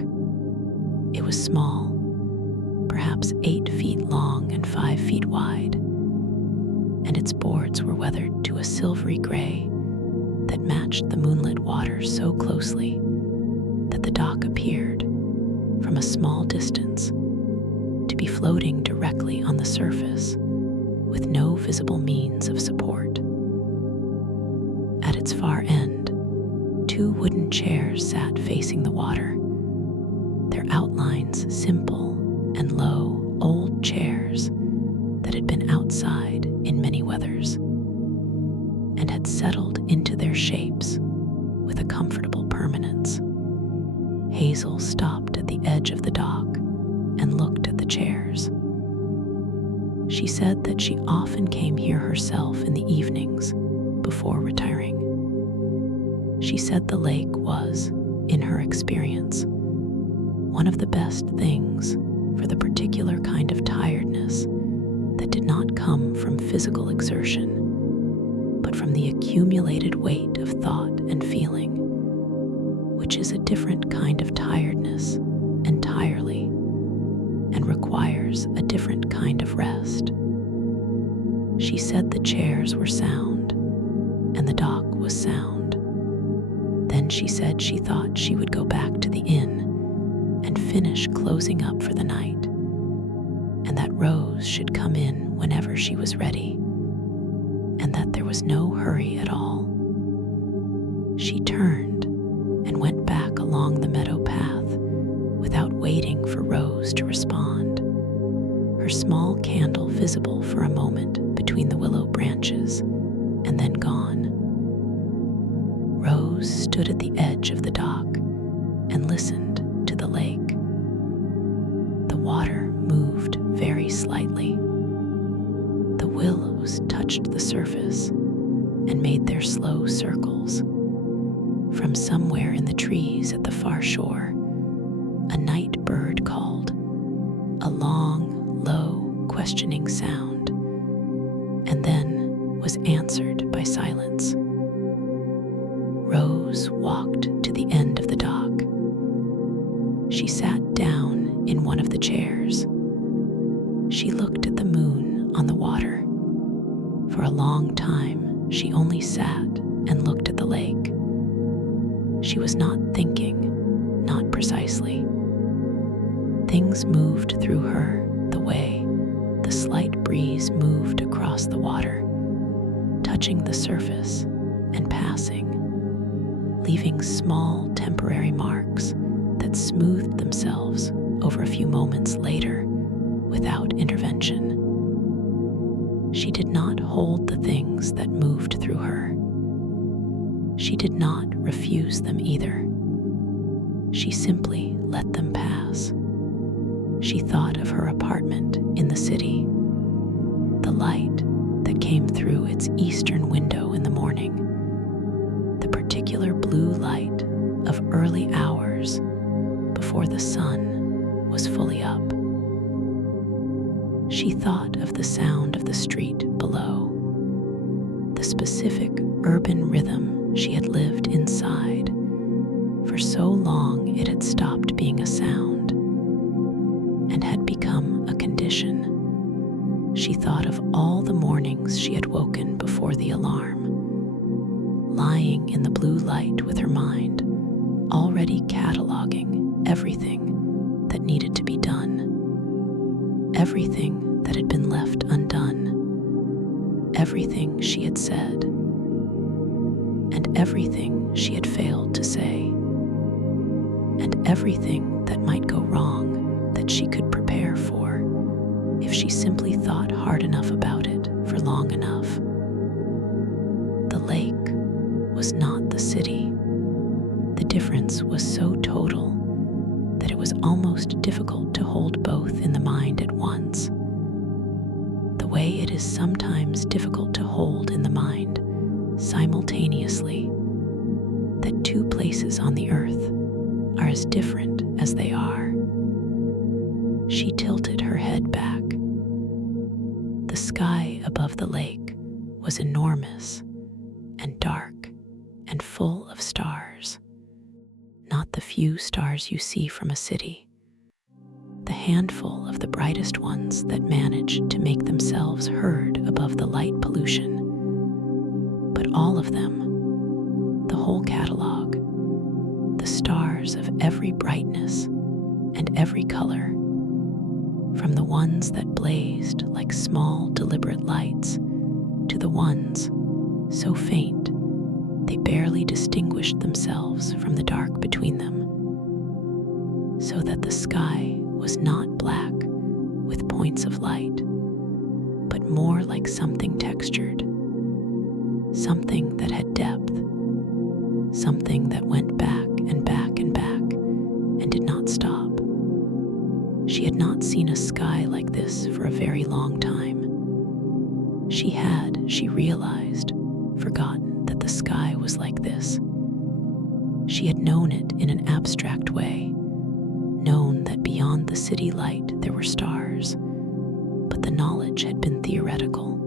It was small, perhaps 8 feet long and 5 feet wide, and its boards were weathered to a silvery gray that matched the moonlit water so closely that the dock appeared, from a small distance, to be floating directly on the surface with no visible means of support. At its far end, two wooden chairs sat facing the water, their outlines simple and low, old chairs that had been outside in many weathers and had settled into their shapes with a comfortable permanence. Hazel stopped at the edge of the dock and looked at the chairs. She said that she often came here herself in the evenings before retiring. She said the lake was, in her experience, one of the best things for the particular kind of tiredness that did not come from physical exertion, but from the accumulated weight of thought and feeling, which is a different kind of tiredness entirely and requires a different kind of rest. She said the chairs were sound and the dock was sound. Then she said she thought she would go back to the inn and finish closing up for the night, and that Rose should come in whenever she was ready, and that there was no hurry at all. She turned and went back along the meadow path without waiting for Rose to respond, her small candle visible for a moment between the willow branches and then gone. Rose stood at the edge of the dock and listened to the lake. The water moved very slightly. The willows touched the surface and made their slow circles. From somewhere in the trees at the far shore, a night bird called, a long, low, questioning sound, and then was answered by silence. Rose walked to the end of the dock. She sat down in one of the chairs. She looked at the moon on the water. For a long time, she only sat and looked at the lake. She was not thinking, not precisely. Things moved through her the way the slight breeze moved across the water, touching the surface and passing, leaving small temporary marks that smoothed themselves over a few moments later without intervention. She did not hold the things that moved through her. She did not refuse them either. She simply let them pass. She thought of her apartment in the city, the light that came through its eastern window in the morning, the particular blue light of early hours before the sun was fully up. She thought of the sound of the street below, the specific urban rhythm she had lived inside. For so long it had stopped being a sound and had become a condition. She thought of all the mornings she had woken before the alarm, lying in the blue light with her mind already cataloging everything that needed to be done, everything that had been left undone, everything she had said, and everything she had failed to say, and everything that might go wrong that she could prepare for if she simply thought hard enough about it for long enough. The lake was not the city. The difference was so total that it was almost difficult to hold both in the mind at once. The way it is sometimes difficult to hold in the mind simultaneously that two places on the earth are as different as they are. She tilted her head back. The sky above the lake was enormous and dark and full of stars, not the few stars you see from a city. the handful of the brightest ones that managed to make themselves heard above the light pollution. But all of them, the whole catalog, the stars of every brightness and every color, from the ones that blazed like small deliberate lights to the ones so faint they barely distinguished themselves from the dark between them, so that the sky was not black with points of light, but more like something textured, something that had depth, something that went back and back and back and did not stop. She had not seen a sky like this for a very long time. She had, she realized, forgotten that the sky was like this. She had known it in an abstract way, known that beyond the city light there were stars, but the knowledge had been theoretical.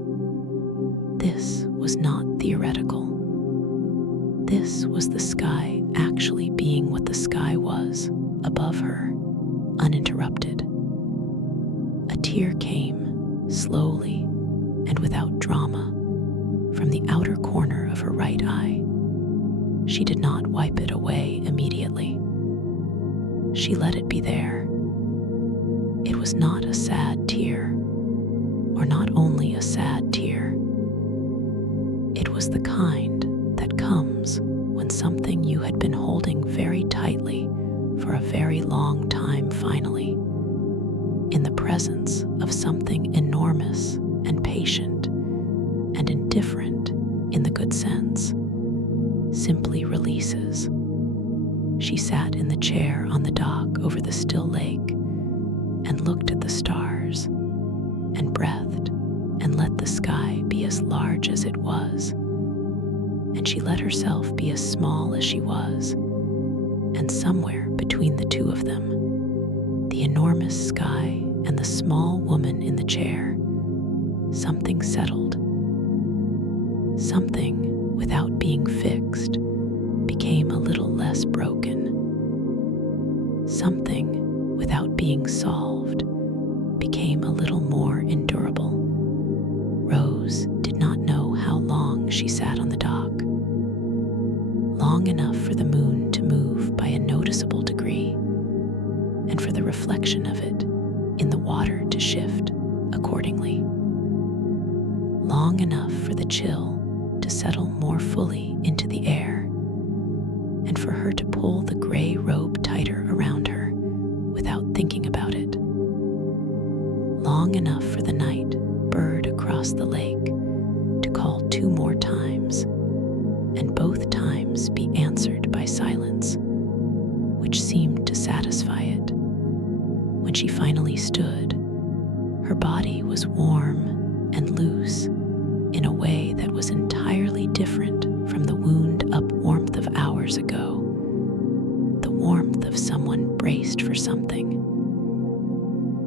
This was not theoretical. This was the sky actually being what the sky was, above her, uninterrupted. A tear came, slowly and without drama, from the outer corner of her right eye. She did not wipe it away immediately. She let it be there. It was not a sad tear, or not only a sad tear. It was the kind that comes when something you had been holding very tightly for a very long time finally, in the presence of something enormous and patient and indifferent in the good sense, simply releases. She sat in the chair on the dock over the still lake and looked at the stars and breathed and let the sky be as large as it was. And she let herself be as small as she was, and somewhere between the two of them, the enormous sky and the small woman in the chair, something settled. Something, without being fixed, became a little less broken. Something, without being solved, became a little more endurable. Rose did not know how long she sat on the dock. Long enough for the moon to move by a noticeable degree, and for the reflection of it in the water to shift accordingly. Long enough for the chill to settle more fully into the air, and for her to pull the gray robe tighter around her without thinking about it. Long enough for the night bird across the lake to call 2 more times, and both times be answered by silence, which seemed to satisfy it. When she finally stood, her body was warm and loose in a way that was entirely different from the wound-up warmth of hours ago, the warmth of someone braced for something.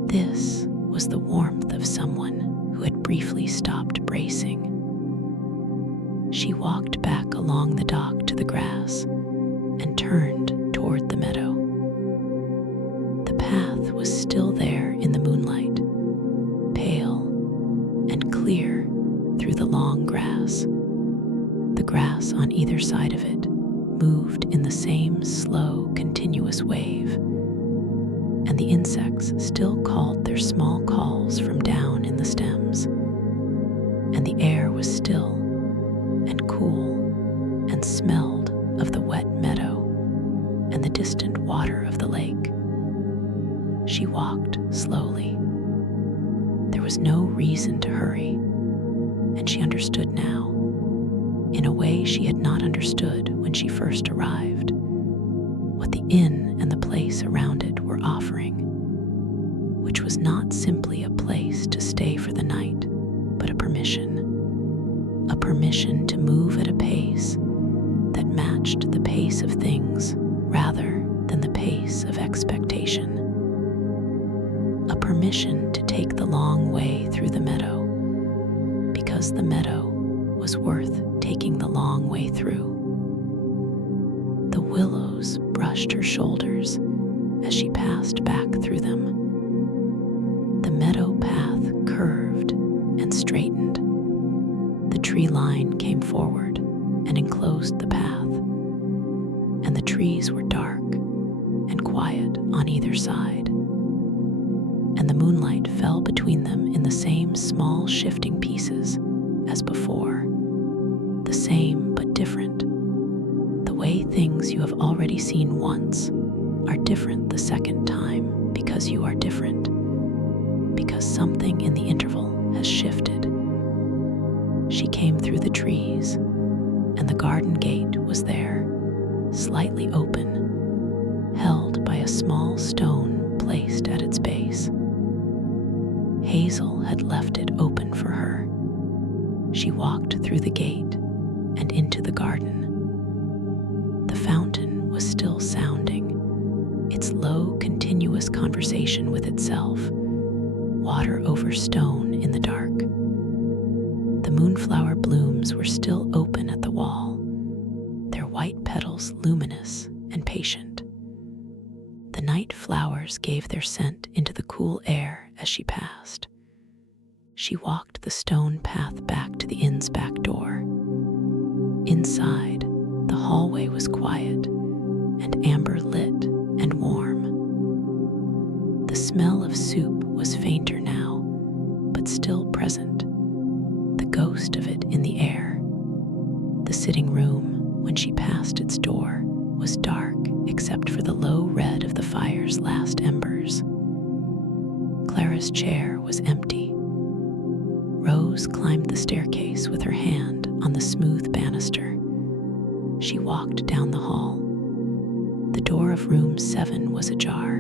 This was the warmth of someone who had briefly stopped bracing. She walked back along the dock to the grass and turned toward the meadow. The path was still there in the moonlight, pale and clear through the long grass. The grass on either side of it moved in the same slow, continuous wave, and the insects still called their small calls from down in the stems, and the air was still and cool and smelled of the wet meadow and the distant water of the lake. She walked slowly. There was no reason to hurry, and she understood now, in a way she had not understood when she first arrived, what the inn and the place around it were offering, which was not simply a place to stay for the night, but a permission to move at a pace that matched the pace of things rather than the pace of expectation. A permission to take the long way through the meadow, because the meadow was worth taking the long way through. The willows brushed her shoulders as she passed back through them, meadow path curved and straightened. The tree line came forward and enclosed the path, and the trees were dark and quiet on either side, and the moonlight fell between them in the same small shifting pieces as before, the same but different. The way things you have already seen once are different the second time because you are different, because something in the interval has shifted. She came through the trees, and the garden gate was there, slightly open, held by a small stone placed at its base. Hazel had left it open for her. She walked through the gate and into the garden. The fountain was still sounding, its low, continuous conversation with itself, water over stone in the dark. The moonflower blooms were still open at the wall, their white petals luminous and patient. The night flowers gave their scent into the cool air as she passed. She walked the stone path back to the inn's back door. Inside, the hallway was quiet and amber lit and warm. The smell of soup was fainter now, but still present, the ghost of it in the air. The sitting room, when she passed its door, was dark except for the low red of the fire's last embers. Clara's chair was empty. Rose climbed the staircase with her hand on the smooth banister. She walked down the hall. The door of room 7 was ajar,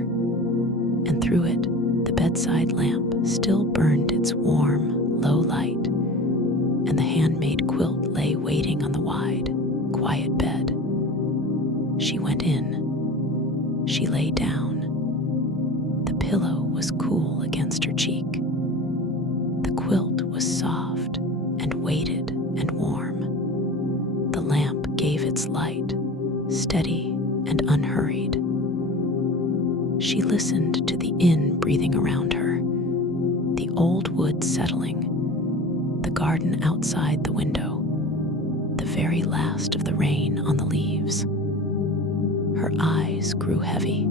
and through it, the bedside lamp still burned its warm, low light, and the handmade quilt lay waiting on the wide, quiet bed. She went in. She lay down. The pillow was cool against her cheek. The quilt was soft and weighted and warm. The lamp gave its light, steady and unhurried. She listened to the inn breathing around her, the old wood settling, the garden outside the window, the very last of the rain on the leaves. Her eyes grew heavy,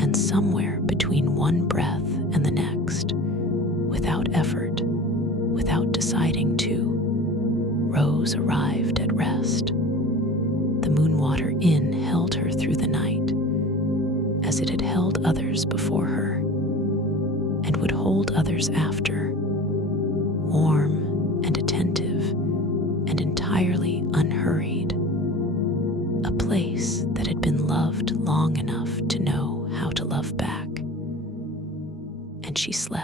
and somewhere between one breath and the next, without effort, without deciding to, Rose arrived at rest. The Moonwater Inn held her through the night, as it had held others before her, and would hold others after, warm and attentive and entirely unhurried, a place that had been loved long enough to know how to love back. And she slept.